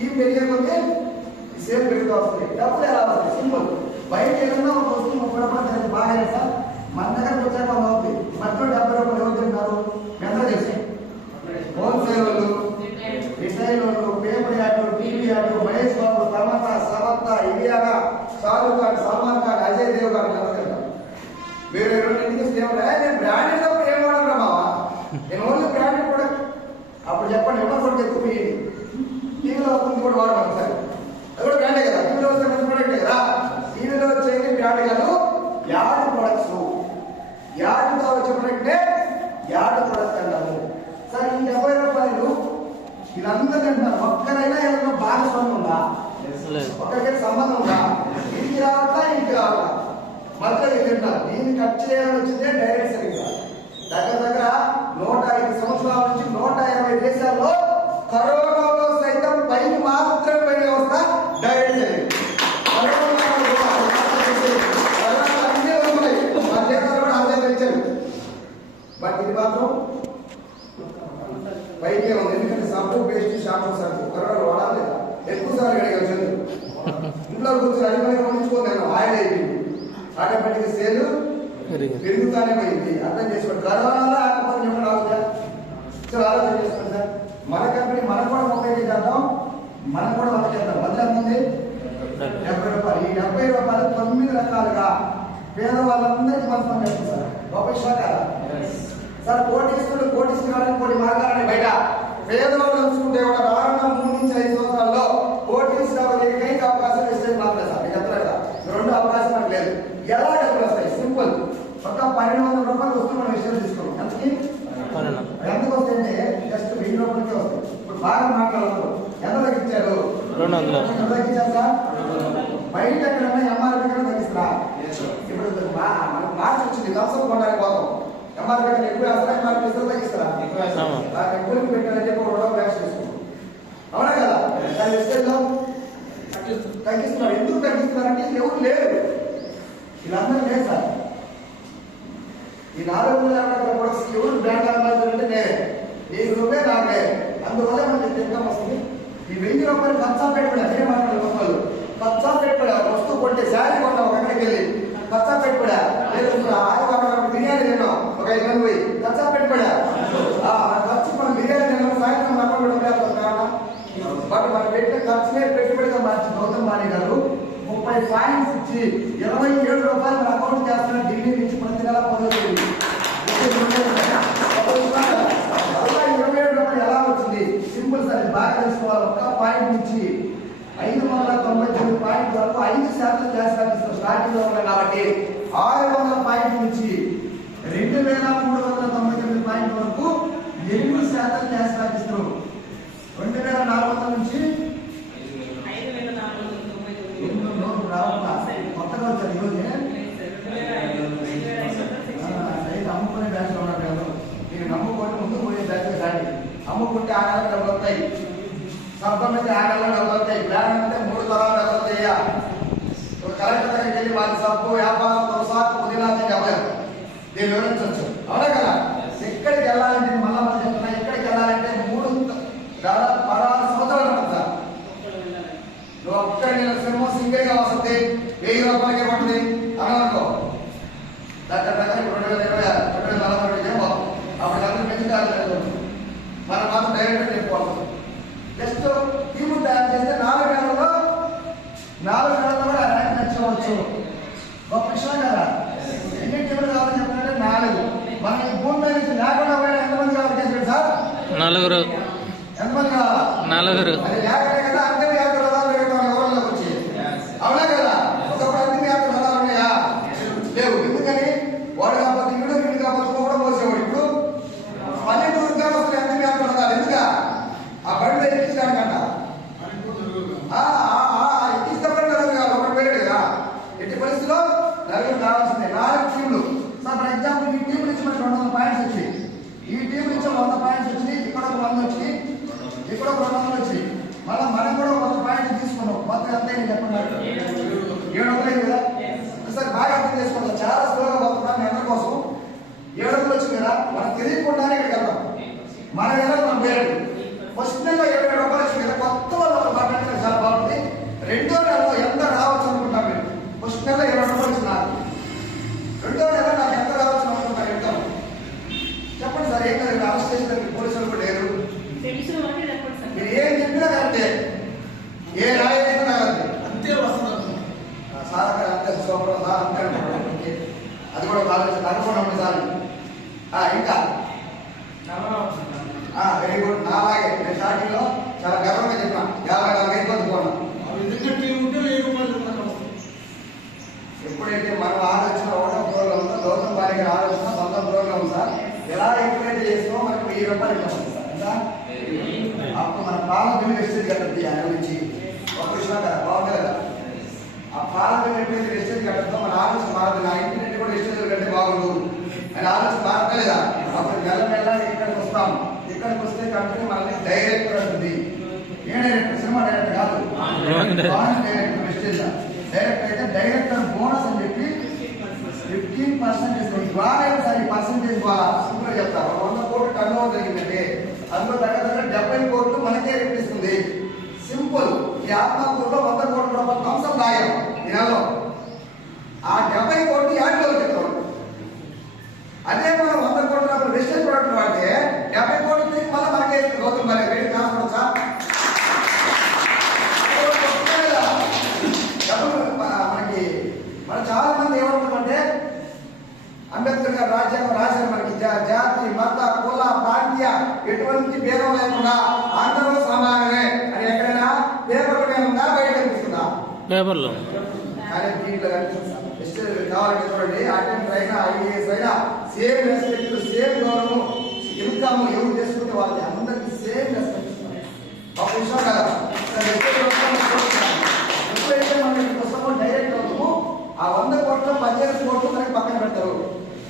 ఈ పెరిగే కొద్ది ఈ సేల్ పెరుగుతూ వస్తుంది. డబ్బులు ఎలా వస్తుంది? సింపుల్. బయట ఏదైనా ఒక వస్తువు 30 రూపాయలు బాగా సార్. మన దగ్గరకు వచ్చాక అవుతుంది. మధ్యలో 70 రూపాయలు ఎవరు తింటారు? ఎంత చేసి హోల్సేల్ వాళ్ళు, రిటైల్ వాళ్ళు, paper ad, TV ad, Mahesh Babu, Tamannaah, Samantha, Ileana, Shahrukh Khan, Salman Khan, Ajay Dev garu ఎంత తింటారు? వేరే రెండింటికి సేమ్. నేను బ్రాండెడ్ తప్ప ఏం వాడరా మావా? నేను ఓన్లీ బ్రాండెడ్ ప్రొడక్ట్. అప్పుడు చెప్పండి ఎవరు కూడా ఎక్కువ పోయింది. టీవీలో వస్తుంది కూడా వాడమని సార్. అది కూడా బ్రాండే కదా. టీవీలో వస్తే మంచి ప్రొడక్టే కదా. టీవీలో వచ్చేది బ్రాండ్ కాదు, యాడ్ ప్రొడక్ట్స్. యాడ్తో వచ్చే ప్రొడక్టే యాడ్ ప్రొడక్ట్ అంటాము సార్. ఈ 70 రూపాయలు వీళ్ళందరూ తింటున్నారు. ఒక్కరైనా ఏదైనా భాగస్వామ్యం ఉందా? ఒక్కరికైనా సంబంధం ఉందా? ఇంటికి రావట్లా, ఇంటికి రావట్లా, మధ్యలో తింటారు. దీన్ని కట్ చేయాలని వచ్చిందే డైరెక్ట్ సర్వీస్. దగ్గర 105 సంవత్సరాల నుంచి 120 దేశాల్లో కరోనాలో సైతం పైకి మాత్రమే పైన వ్యవస్థ డైరెక్ట్ సర్వీస్. బట్ ఇది మాత్రం పైకే ఉంది. ఎందుకంటే సబ్బు పేస్ట్ షాంపూ సబ్బు కరోనా వాడాలి లేదా? ఎక్కువ సార్లు అడిగారు. ఇంట్లో కూర్చొని అడిగిపోయి ఉంచుకోలేదు. ఆయిల్ అయిపోయింది. ఆటోమేటిక్ సేల్ పెరుగుతానే పోయింది. అర్థం చేసుకోండి. కరోనాలో ఆటోమేటిక్ ఏమైనా రావుదా? సో ఆలోచన చేసుకోండి సార్. మన కంపెనీ మనం కూడా 30 చేద్దాం, మనం కూడా 100 చేద్దాం. 100 ఎంత ఉంది? 70 రూపాయలు. ఈ 70 రూపాయలు 9 రకాలుగా పేదవాళ్ళందరికీ మనం చేస్తాం సార్. గొప్ప విషయం కదా సార్. కోటీశ్వరుడు కోటీశ్వరానికి కొన్ని మార్గాలని బయట పేదవాళ్ళు చూసుకుంటే ఒక రానున్న 3 నుంచి 5 సంవత్సరాల్లో కోటీశ్వరుడికి అవకాశం ఇస్తే మాత్రమే సార్. మీకు చెప్తారు కదా, 2 అవకాశం మనకు లేదు. ఎలా డబ్బులు వస్తాయి? సింపుల్. ఒక 1,200 రూపాయలు వస్తువు మనం విషయం తీసుకున్నాం. ఎంతకి? ఎంతకు వస్తాయంటే జస్ట్ 1000 రూపాయలకే వస్తాయి. ఇప్పుడు బాగా మాట్లాడుతున్నారు. ఎంత తగ్గించారు? 200. ఎంత తగ్గించారు సార్? బయట ఎక్కడన్నా ఎంఆర్పీ కన్నా తగ్గిస్తారా? ఇప్పుడు మనకు మార్చి వచ్చింది. థమ్స్అప్ కొనడానికి పోతాం. ఎంఆర్పీ కన్నా ఎక్కువ వేస్తారా? ఎంఆర్పీ ఇస్తారా? తగ్గిస్తారా? ఎక్కువకి పెట్టారని చెప్పి 2 రూపాయలు వేస్ట్ చేసుకుంటాం. అవునా కదా? దాన్ని ఇస్తాం తగ్గిస్తున్నారు. ఎందుకు తగ్గిస్తున్నారంటే ఎవరు లేరు. వీళ్ళందరూ లేదు సార్. ఈ 4,50,000 ప్రొడక్ట్స్ ఎవరు బ్రాండ్ అంబాసిడర్ అంటే నేనే. 1000 రూపాయలు నాకే. అందువల్ల మనకి ఇన్కమ్ వస్తుంది. ఈ 1000 రూపాయలు ఖర్చా పెట్టుబడి అదే మాట్లాడే రూపాయలు ఖర్చా పెట్టుబడి. వస్తువు కొంటే శారీ కొన్నాం అక్కడికి వెళ్ళి ఖర్చా పెట్టుబడా? లేదు ఆదివారం బిర్యానీ తిన్నాం ఒక 5 మంది పోయి ఖర్చా పెట్టుబడా? ఖర్చు మనం బిర్యానీ తిన్నాం సాయంత్రం అకౌంట్ పెట్టాలి. బట్ మనం పెట్టిన ఖర్చునే పెట్టుబడిగా మార్చి గౌతమ్ బాణి గారు 30 పాయింట్స్ ఇచ్చి 27 రూపాయలు మన అకౌంట్ చేస్తున్న ఢిల్లీ నుంచి ప్రతి నెల పొందుతుంది. 27 రూపాయలు ఎలా వచ్చింది? Simple sir. ఇది బాగా తెలుసుకోవాలి. ఒక్క పాయింట్ నుంచి 599 పాయింట్ వరకు 5% క్యాష్ బ్యాక్ ఇస్తారు. స్టార్టింగ్ లో ఉన్నాయి కాబట్టి 600 పాయింట్ నుంచి 2,399 పాయింట్ వరకు 8% క్యాష్ బ్యాక్ ఇస్తారు. 2,400 నుంచి కొత్తగా వచ్చారు. ఈరోజు అమ్ముకునే బ్యాచ్ లో ఉన్నారు కదా. మీరు నమ్ముకుంటే ముందు పోయే బ్యాచ్ కానీ అమ్ముకుంటే 6 నెలలు డబ్బులు వస్తాయి. సబ్బం అయితే 6 నెలలు డబ్బులు వస్తాయి. ప్లాన్ అంటే 3 తరాలు డబ్బులు వస్తాయా? ఒక వివరించవచ్చు. అవునా కదా? ఎక్కడికి వెళ్ళాలంటే మళ్ళా మనం చెప్తున్నా, ఎక్కడికి వెళ్ళాలంటే దాదాపు 16 సంవత్సరాలు ఉంటుంది సార్. నువ్వు ఒక్కడ నేను సినిమా సింగిల్ గా వస్తుంది 1000 రూపాయలకే పడుతుంది అనుకో, దగ్గర 2020 అప్పుడు అందరూ పెంచుతారు. మనం మాత్రం డైరెక్ట్ చెప్పుకోవాలి. జస్ట్ టీము తయారు చేస్తే 4 నెలల్లో కూడా ర్యాంక్ తెచ్చుకోవచ్చు. గొప్ప విషయం కదా. ఎన్ని టీములు కావాలని చెప్పారంటే 4. మన ఈ భూమి మీద నుంచి లేకుండా పోయిన ఎంతమంది కావాలి చేశారు సార్? 4. ఎంతమంది కావాలా? 4. అది లేకనే కదా అంతిమ యాత్ర రథాలు పెడతాం ఎవరిలోకి వచ్చి. అవునా కదా? ఒకప్పుడు అంతిమ యాత్ర రథాలు ఉన్నాయా? లేవు. ఎందుకని? వాడు కాకపోతే వీడు కాకపోతే కూడా మోసేవాడు. ఇప్పుడు 12 వస్తుంది అంతిమ యాత్ర రథాలు. ఎందుక? ఆ బండిలో ఎక్కించడానికంట. ఎక్కిస్తామని కాదు, ఒకటి పోయాడు కదా. ఎట్టి పరిస్థితిలో 4 కావాల్సిందే. 4 టీంలు. సార్ ఫర్ ఎగ్జాంపుల్ ఈ టీం నుంచి మనకి 200 పాయింట్స్ వచ్చాయి. ఈ టీం నుంచి 100 పాయింట్స్ వచ్చినాయి. ఇక్కడ ఒక 100 వచ్చినాయి, ఇక్కడ ఒక 200 వచ్చినాయి. మళ్ళీ మనం కూడా 100 పాయింట్స్ తీసుకున్నాం. మొత్తం ఎంత అయింది చెప్పండి? 700 అయింది కదా. సార్ బాగా అర్థం చేసుకోవాలి. చాలా స్లోగా పోతున్నాం మీ అందరి కోసం. 700 వచ్చింది కదా, మనకు తెలియకుండానే ఇక్కడికి వెళ్తాం. మన వెళ్ళాలి మనం పేరు. ఫస్ట్ నెలలో 70 రూపాయలు వచ్చింది కదా, కొత్త వాళ్ళు మాట్లాడితే చాలా బాగుంటుంది. 2వ నెలలో ఎంత రావచ్చు అనుకుంటాం మీరు? ఫస్ట్ నెలలో 20 రూపాయలు వచ్చింది నాకు. 2వ నెల నాకు ఎంత రావచ్చు అనుకుంటారు? చెప్తాను చెప్పండి సార్. ఏం కదా అరెస్ట్ చేసిన పోలీసులు కూడా లేరు. మీరు ఏం చెప్పినా కరెక్టే, ఏ రాయి అయినా అంతే వస్తుంది సార్. అంతే సూపర్ సార్, అంతే అది కూడా ఆలోచన అనుకోండి సార్. ఇంకా వెరీ గుడ్. నాలాగే నేను స్టార్టింగ్ లో చాలా గర్వంగా చెప్పాను 50-40 అయిపోతుంది పోను. ఎప్పుడైతే మనం ఆలోచన ఒకటో ఫ్లోర్ లో ఉందో, గౌతమ్ బాలి గారి ఆలోచన 100 ఫ్లోర్ లో ఉంది సార్. ఎలా ఎప్పుడైతే చేస్తామో మనకి 1000 రూపాయలు ఇవ్వాలి సార్. ఇంకా అప్పుడు మన పాల బిల్లు వేసేది కట్టద్ది ఆయన నుంచి. ఒక విషయం కదా, బాగుంది కదా. ఆ పాల బిల్లు ఎప్పుడైతే వేసేది కట్టద్దో మన ఆలోచన మారదు. నా ఇంటి నుండి కూడా వేసేది కంటే బాగుండు అని ఆలోచన మారలేదా? అప్పుడు నెల ఇక్కడికి వస్తాం. ఇక్కడికి వస్తే కంపెనీ మనల్ని డైరెక్టర్ అంటుంది. ఏ డైరెక్టర్? సినిమా డైరెక్టర్ కాదు, డైరెక్టర్. వెస్టేజ్ డైరెక్టర్ అయితే డైరెక్టర్ బోనస్ అని చెప్పి 15% ఇస్తుంది. సార్ ఈ పర్సెంటేజ్ ద్వారా సింపుల్గా చెప్తారు. 100 కోట్లు టర్న్ ఓవర్ జరిగిందంటే అందులో దగ్గర 70 కోట్లు మనకే రెప్పిస్తుంది. సింపుల్. ఈ ఆత్మకూరులో 100 కోట్ల రూపాయల కంసం దాయం ఈ నెలలో. ఆ 70 కోట్లు యాడ్లో చెప్తాడు. అదే మనం 100 కోట్ల రూపాయలు వెస్టేజ్ ప్రొడక్ట్ వాడితే 70 కోట్లు తిరిగి మళ్ళీ మనకే గౌతమ్ బాలి వేడి కాన్ఫరెన్స్ మనకి. మనం చాలా మంది ఏమనుకుంటామంటే అంబేద్కర్ గారు రాజ్యాంగం రాశారు మనకి, జాతి మత కుల ప్రాంతీయ ఎటువంటి భేదం లేకుండా అందరూ సమానమే అని. ఎక్కడైనా పేపర్ ఉందా? బయట కనిపిస్తుందా? పేపర్లో. కానీ దీంట్లో కనిపిస్తుంది. కావాలంటే చూడండి, అటెండర్ అయినా ఐఏఎస్ అయినా సేమ్ రెస్పెక్ట్, సేమ్ గౌరవం, ఇన్కమ్ ఎవరు చేసుకుంటే వాళ్ళకి అందరికీ సేమ్ రెస్పెక్ట్ ఇస్తున్నారు. ఒక విషయం కదా. ఎప్పుడైతే మనం ఈ పుస్తకం డైరెక్ట్ అవుతామో ఆ 100 కోట్లు 15 కోట్లు మనకి పక్కన పెడతారు.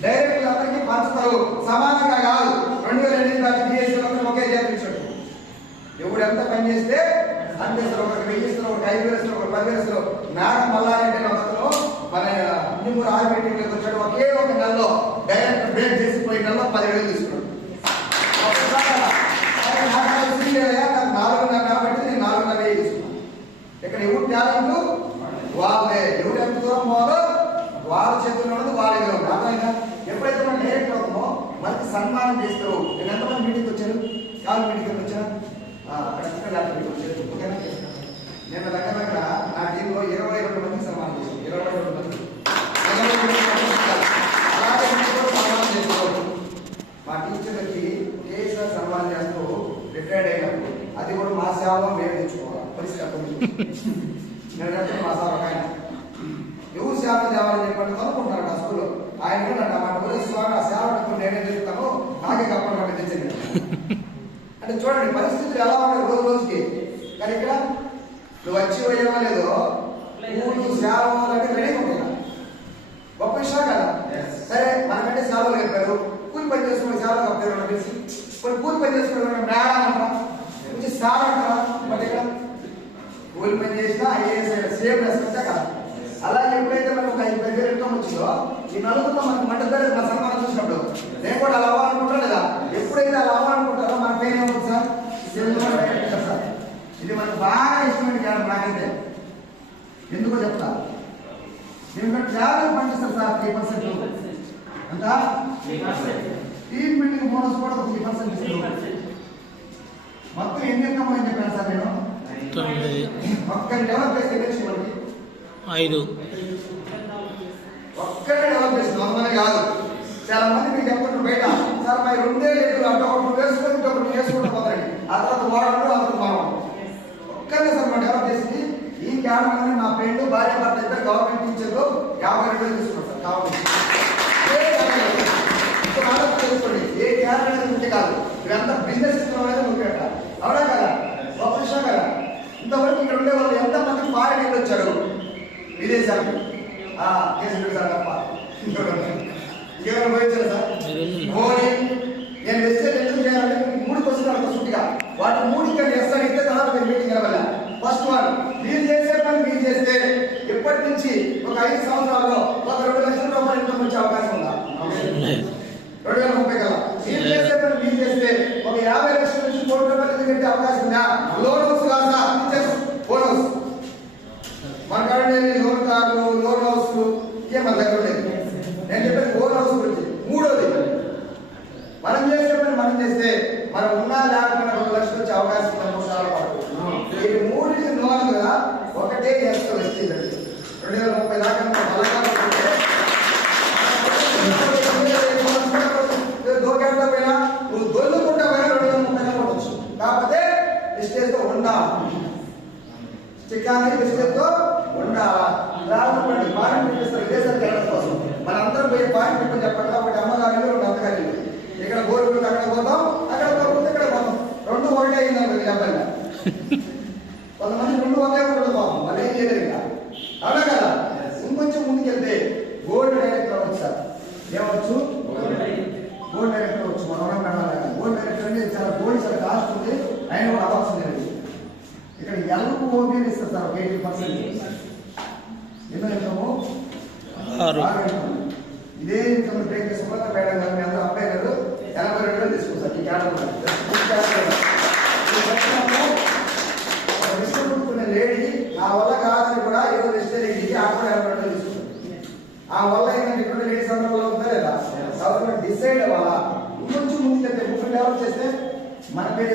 డైరెక్ట్ అందరికీ పంచుతారు, సమానంగా కాదు. 2008 దాకా డిఎస్సీ ఒకే చేర్పించాడు. ఎవడు ఎంత పని చేస్తే అంతేస్తారు. ఒకరికి 1000 ఇస్తారు, ఒకరికి 5,000 ఇస్తారు, ఒకరికి 10,000 ఇస్తారు. మేడం మల్లారెడ్డి ఒకరు మన అన్నిమూరు ఆరు మీటింగ్లోకి వచ్చాడు. ఒకే ఒక నెలలో డైరెక్ట్ బ్రేక్ చేసిపోయిన నెలలో 10,000 తీసుకున్నాడు. నాకు 4.5 పెట్టి నేను 4.5 తీసుకున్నాను. ఇక్కడ ఎవరు టాలెంట్ వాళ్ళే. ఎవరు ఎంత దూరం పోవాలో వాళ్ళ చేతుల్లో ఉన్నది వాళ్ళ దగ్గర ఉంది. అర్థమైందా? ఎప్పుడైతే మనం డైరెక్ట్ అవుతామో మనకి సన్మానం చేస్తారు. నేను ఎంతమంది మీటింగ్కి వచ్చాను? కాల్ మీటింగ్కి వచ్చాను. ఓకేనా? నేను దగ్గర నా టీంలో 22 మందికి సన్మానం చేశాను. 22 మంది అలాగే సన్మానం చేసుకోవాలి. మా టీచర్లకి ఒకేసారి సన్మానం చేస్తూ రిటైర్డ్ అయినప్పుడు అది కూడా మా సేవలో మేము తెచ్చుకోవాలి. పరిస్థితి నేను మా సార్ ఒక ఆయన ఎవరు సేవ తేవాలని చెప్పండి అనుకుంటున్నాడు ఆ స్కూల్లో. ఆయన కూడా మా పోలీసు స్వామి ఆ సేవ నేనే చెప్తాను, నాకే కప్పని తెచ్చింది అంటే. చూడండి పరిస్థితులు ఎలా ఉన్నాయి రోజు రోజుకి. కానీ ఇక్కడ నువ్వు వచ్చి పోయేవో లేదో నువ్వు సేవ అంటే రెడీగా ఉంటాయి. గొప్ప విషయం కదా. సరే మనకంటే సేవలు చెప్పారు, కూలి పని చేసుకునే సేవలు కప్పారు తెలిసి కొన్ని కూలి పని చేసుకునే మేడం అంటారా, కొంచెం సేవ అంటారా? బట్ ఇక్కడ కూలి పని చేసినా ఐఏఎస్ సేమ్ రెస్పెక్టే కదా. అలాగే ఎప్పుడైతే మనకు 5,000 ఇన్కమ్ వచ్చిందో ఈ నలుగురిలో మనకు మంటదారు మా సన్మానం చూసినప్పుడు నేను కూడా అలా అవ్వాలనుకుంటా లేదా? ఎప్పుడైతే అలా అవ్వాలనుకుంటారో మన పేరు ఏమవుతుంది సార్? Silver director sir. ఇది మనకు బాగా ఇష్టమైన క్యాడర్ నాకైతే. ఎందుకో చెప్తా. దీంట్లో ట్రావెల్ పండిస్తారు సార్ 3%. అంతా టీమ్ బిల్డింగ్ బోనస్ కూడా 3% ఇస్తారు. మొత్తం ఎన్ని ఇన్కమ్ అని చెప్పాను సార్ నేను? 9. ఒక్కరి డెవలప్ చేస్తే ఎన్ని మనకి? 5. ఒక్కడే డెవలప్ చేస్తుంది, 100 మంది కాదు. చాలా మంది మీకు చెప్తుంటారు బయట, సార్ మా 2 లీటర్లు అంటే ఒకటి వేసుకొని ఒకటి వేసుకుంటూ పోతారండి. ఆ తర్వాత వాడు ఆ తర్వాత మనం ఒక్కనే సార్ మనం డెవలప్ చేసి ఈ క్యాడర్లోనే మా ఫ్రెండ్ భార్య భర్త ఇద్దరు గవర్నమెంట్ టీచర్లు 52,000 తీసుకున్నారు సార్. కావాలి తెలుసుకోండి, ఏ క్యాడర్ అనేది ముఖ్య కాదు. ఇదంతా బిజినెస్ ఇష్టం అనేది ముఖ్యట. అవునా కదా? ఒక విషయం కదా, ఇంతవరకు ఇక్కడ ఉండే వాళ్ళు ఎంతమంది ఫారెన్ వెళ్ళి వచ్చారు విదేశాలకు? కేసు సార్ తప్ప ఇంకేమైనా పోయించారు సార్? మోడీ నేను వెస్టేజ్ ఎందుకు చేయాలంటే 3 క్వశ్చన్ అడుగుతా సుట్టిగా. వాటి 3 ఎస్ అడిగితే తర్వాత మీరు మీటింగ్ వెళ్ళాలి. ఫస్ట్ వన్, మీరు చేసే పని మీరు చేస్తే ఇప్పటి నుంచి ఒక 5 సంవత్సరాల్లో ఒక 2 లక్షల రూపాయలు ఇన్కమ్ వచ్చే అవకాశం ఉందా? 2030 కల్లా మీరు చేసే పని మీరు చేస్తే ఒక 50 లక్షల నుంచి 1 కోటి రూపాయలు కట్టే అవకాశం ఉందా? లోన్ హౌస్ కాదా? బోనస్ మన కాడే లోన్ కార్లు, లోన్ హౌస్ ఇవే మన దగ్గర ఉండేది. నేను చెప్పేది లోన్ హౌస్ గురించి. మూడోది, మనం చేసే పని మనం చేస్తే మనం ఉన్నా లేకపోయినా 2 లక్షలు వచ్చే అవకాశం ఉంది. ఈ 3 లోన్ కదా ఒకటే చేస్తాం. 2030 దాకా దోకేటా పోయినా నువ్వు దొల్లుకుంటా పోయినా 2030 కొట్టచ్చు. కాకపోతే మిస్టేక్తో ఉండాలి, చిక్కానికి మిస్టేక్తో ఉండాలా. రాకపోండి పాయింట్ పెట్టేస్తారు దేశానికి వెళ్ళడం కోసం. మనందరం పోయి పాయింట్ పెట్టని చెప్పండి. ఒకటి అమ్మగారు, 2 అత్తగారు. ఇక్కడ గోరుకుంటే అక్కడ పోతాం, అక్కడ గోరుకుంటే ఇక్కడ పోతాం. 2 ఒకటే అయింది చెప్పండి. కొంతమంది 2 ఒకే ఉండదు పాపం, వాళ్ళు ఏం చేయలేరు ఇంకా. అవునా కదా? ఇంకొంచెం ముందుకెళ్తే గోల్డ్ డైరెక్టర్ అవ్వచ్చు సార్. ఏమవచ్చు? గోల్డ్ డైరెక్టర్ అవ్వచ్చు. మనం కడాలి. గోల్డ్ డైరెక్టర్ అంటే చాలా గోల్డ్ చాలా కాస్ట్ ఉంది, ఆయన కూడా అవ్వాల్సింది. ఇక్కడ ఎల్ఓబి ఇస్తారు సార్ 80%. ఎన్నో ఇన్కము? 6. ఇదే ఇన్కమ్ బ్రేక్ చేసుకుంటే మేడం గారు మీ అందరూ అబ్బాయి గారు 82,000 తీసుకుంటారు ఈ క్యాడర్. విసుకుంటున్న లేడీ నా వల్ల కాదని కూడా ఏదో వెస్టేజ్ ఆడ 82,000 తీసుకుంటారు. ఆ వల్ల ఏంటంటే ఇక్కడ లేడీస్ అందరూ ఉందా లేదా? గవర్నమెంట్ డిసైడ్ అవ్వాలా. ఇంకొంచెం ముందుకెళ్తే 3 డెవలప్ చేస్తే మన పేరు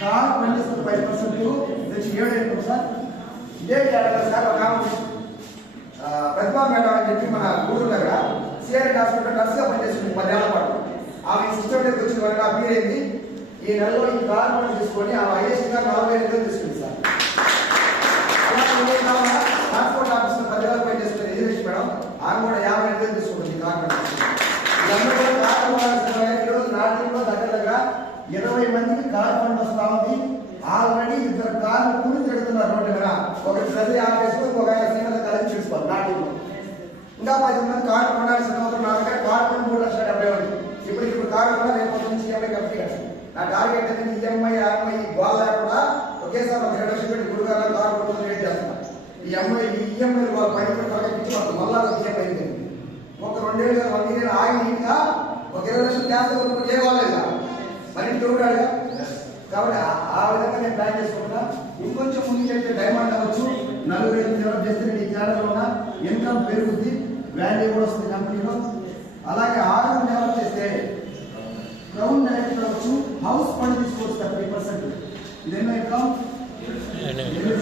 కార్ పండిస్తారు 5% నుంచి 7 సార్. ఇదే క్యాడర్ సార్. ఒక ప్రతిభా మేడం అని చెప్పి మన గూడూరు దగ్గర సిఆర్ హాస్పిటల్ నర్సుగా పనిచేస్తుంది 10 ఏళ్ల పాటు. ఆమె సిస్టమ్ దగ్గర వచ్చిన వరకు ఆ పీరియడ్ అయింది. ఈ నెలలో ఈ కార్ పంట తీసుకొని ఆమె ఐఎస్గా 45,000 తీసుకుంది సార్. ట్రాన్స్పోర్ట్ ఆఫీస్ 10 ఏళ్ళ పనిచేస్తుంది ఎడ్యుకేషన్ మేడం. ఆమె కూడా 55,000 తీసుకుంటుంది కార్ పంట. ఇదందరూ కూడా కార్ ఈరోజు నాటిలో దగ్గర దగ్గర 20 మందికి కార్ ఫండ్ వస్తా ఉంది. ఆల్రెడీ 2 కార్లు కూలి తిడుతున్నారు రోడ్డు మీద. ఒకటి ప్రతి ఆఫీసులో ఒక సీనియర్ కలిసి చూసుకోవాలి నాటిలో. ఇంకా 10 మంది కార్డు కొనాల్సిన నా దగ్గర కార్డు 3,70,000. ఇప్పుడు కార్డు కూడా రేపు నుంచి ఈఎంఐ కంపెనీ కట్టాలి. నా టార్గెట్ అయితే ఈఎంఐ గోల్ లేకుండా ఒకేసారి ఒక 2 లక్షలు పెట్టి గురుగారు కార్డు కొనుక్కొని రేట్ చేస్తున్నారు. ఈ ఈఎంఐ వాళ్ళు 10 రూపాయలు ఇచ్చి వాళ్ళు మళ్ళా ఈఎంఐ అయింది. ఒక 2 ఏళ్ళు 1 ఇయర్ ఆగి ఇంకా ఒక 20 లక్షలు క్యాన్సర్ ఏ వాళ్ళేదా మరి చూడాలి. కాబట్టి ఆ విధంగా నేను ప్లాన్ చేసుకుంటున్నా. ఇంకొంచెం ముందుకు వెళ్తే డైమండ్ అవ్వచ్చు. 4 డెవలప్ చేస్తే ఈ ఛానల్లో ఉన్న ఇన్కమ్ పెరుగుద్ది, వాల్యూ కూడా వస్తుంది కంపెనీలో. అలాగే 6 డెవలప్ చేస్తే క్రౌన్ డైరెక్టర్ అవ్వచ్చు. హౌస్ ఫండ్ తీసుకోవచ్చు 30%. ఇదేమో ఇన్కమ్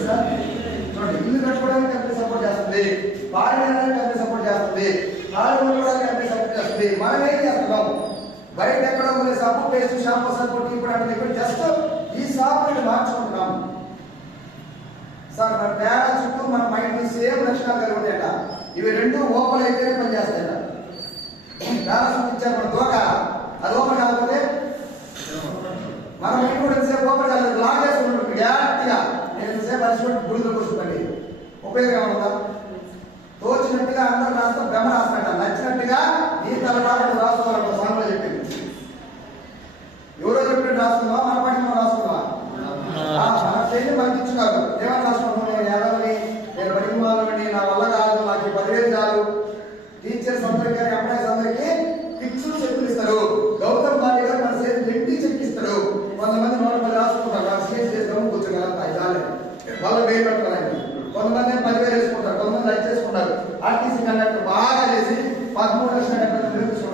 సార్. చూడండి, ఇల్లు కట్టుకోవడానికి కంపెనీ సపోర్ట్ చేస్తుంది, పాడి కంపెనీ సపోర్ట్ చేస్తుంది, కారు కొనుక్కోవడానికి కంపెనీ సపోర్ట్ చేస్తుంది. మనం ఏం చేస్తున్నాం? బయట ఎక్కడ ఉండే సబ్బు, పేస్ట్, షాంపూ, సబ్బు, టీ కూడా ఇక్కడ జస్ట్ ఈ షాపుని మార్చుకుంటున్నాం సార్. మన తేడా చుట్టూ మన మైండ్ సేమ్ లక్షణాలు కలిగి ఉంటాయట. ఇవి 2 ఓపెన్ అయితేనే పనిచేస్తాయట. తేడా చూపించారు మన దోక, అది ఓపెన్ కాకపోతే మన మైండ్ కూడా ఎంతసేపు ఓపెన్ కాలేదు, లాక్ చేసుకుంటుంది గట్టిగా. నేను ఎంతసేపు అలసిపోయి గుడిలో కూర్చుంటండి ఉపయోగం ఉందా? తోచినట్టుగా అందరూ రాస్తాం, భ్రమ రాస్తాడ. నచ్చినట్టుగా నీ తల రాకుండా రాసుకోవాలంట స్వామిలో చెప్పింది. ఎవరో చెప్పినట్టు రాసుకుందామా, మన పని మనం రాసుకుందామా? మన చేయండి మనకి ఇచ్చుకోదు. ఏమని రాసుకుంటాం? నేను ఎదవని, నేను పనికి వాళ్ళని, నా వల్ల కాదు, నాకు వాళ్ళు 1000 పెట్టాలి. కొంతమంది 10,000 వేసుకుంటారు, కొంతమంది లైక్ చేసుకుంటారు. ఆర్టీసీ కండక్టర్ బాగా చేసి 13,70,000 తీసుకుంటారు.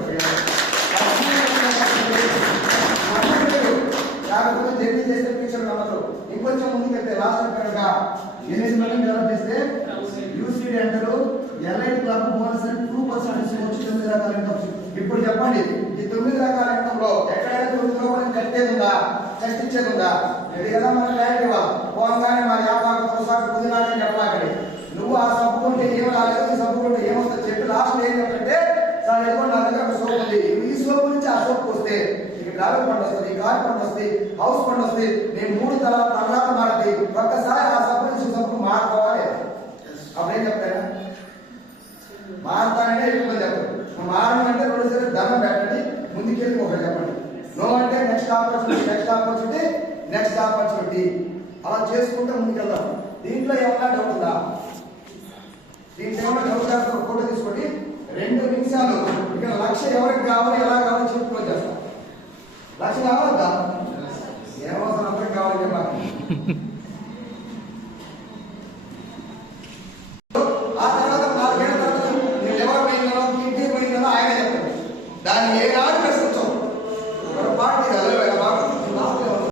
కాకపోతే జర్నీ చేస్తే ఫ్యూచర్ నమ్మరు. ఇంకొంచెం ముందుకెళ్తే లాస్ట్ కనుక మేనేజ్మెంట్ డెవలప్ చేస్తే యూసీడీ అంటారు, ఎల్ఐడి క్లబ్ బోనస్ 2% వచ్చి 9 రకాల ఇన్కమ్స్. ఇప్పుడు చెప్పండి, ఈ 9 రకాల ఇన్కమ్ లో ఎక్కడైనా 9 రూపాయలు కట్టేది ఉందా, కట్టించేది ఉందా? ఇది కదా మన క్లారిటీ ఇవ్వాలి. పోగానే మా వ్యాపారం కొనసాగు పొందినాకే చెప్పాలి. నువ్వు ఆ సబ్బుకుంటే ఏం రాలేదు, ఈ సబ్బుకుంటే ఏమవుతుంది చెప్పి లాస్ట్ ఏం చెప్పంటే, సార్ ఏమో నా దగ్గర ఒక సోప్ ఉంది, ఈ సోప్ నుంచి ఆ సోప్ వస్తే ఇక ట్రావెల్ ఫండ్ వస్తుంది, కార్ ఫండ్ వస్తుంది, హౌస్ ఫండ్ వస్తుంది, నేను 3 తర్వాత మారుతుంది. ఒక్కసారి ఆ సబ్బు నుంచి సబ్బు మారుకోవాలి. అప్పుడేం చెప్తారా? మారుతానే ఎక్కువ చెప్పండి. మారమంటే 2 సార్లు దండం పెట్టండి, ముందుకెళ్ళి ఒకటి చెప్పండి. నో అంటే next opportunity, next opportunity, next opportunity. అలా చేసుకుంటే ముందుకెళ్దాం. దీంట్లో ఏమన్నా డౌట్ ఉందా? దీంట్లో ఏమన్నా డౌట్ చేస్తే ఒక ఫోటో తీసుకోండి. 2 నిమిషాలు ఇక్కడ 1,00,000 ఎవరికి కావాలి, ఎలా కావాలో చెప్పుకొని చేస్తాం. 1,00,000 కావాలదా? ఏమవసరం అందరికి కావాలి చెప్పాలి.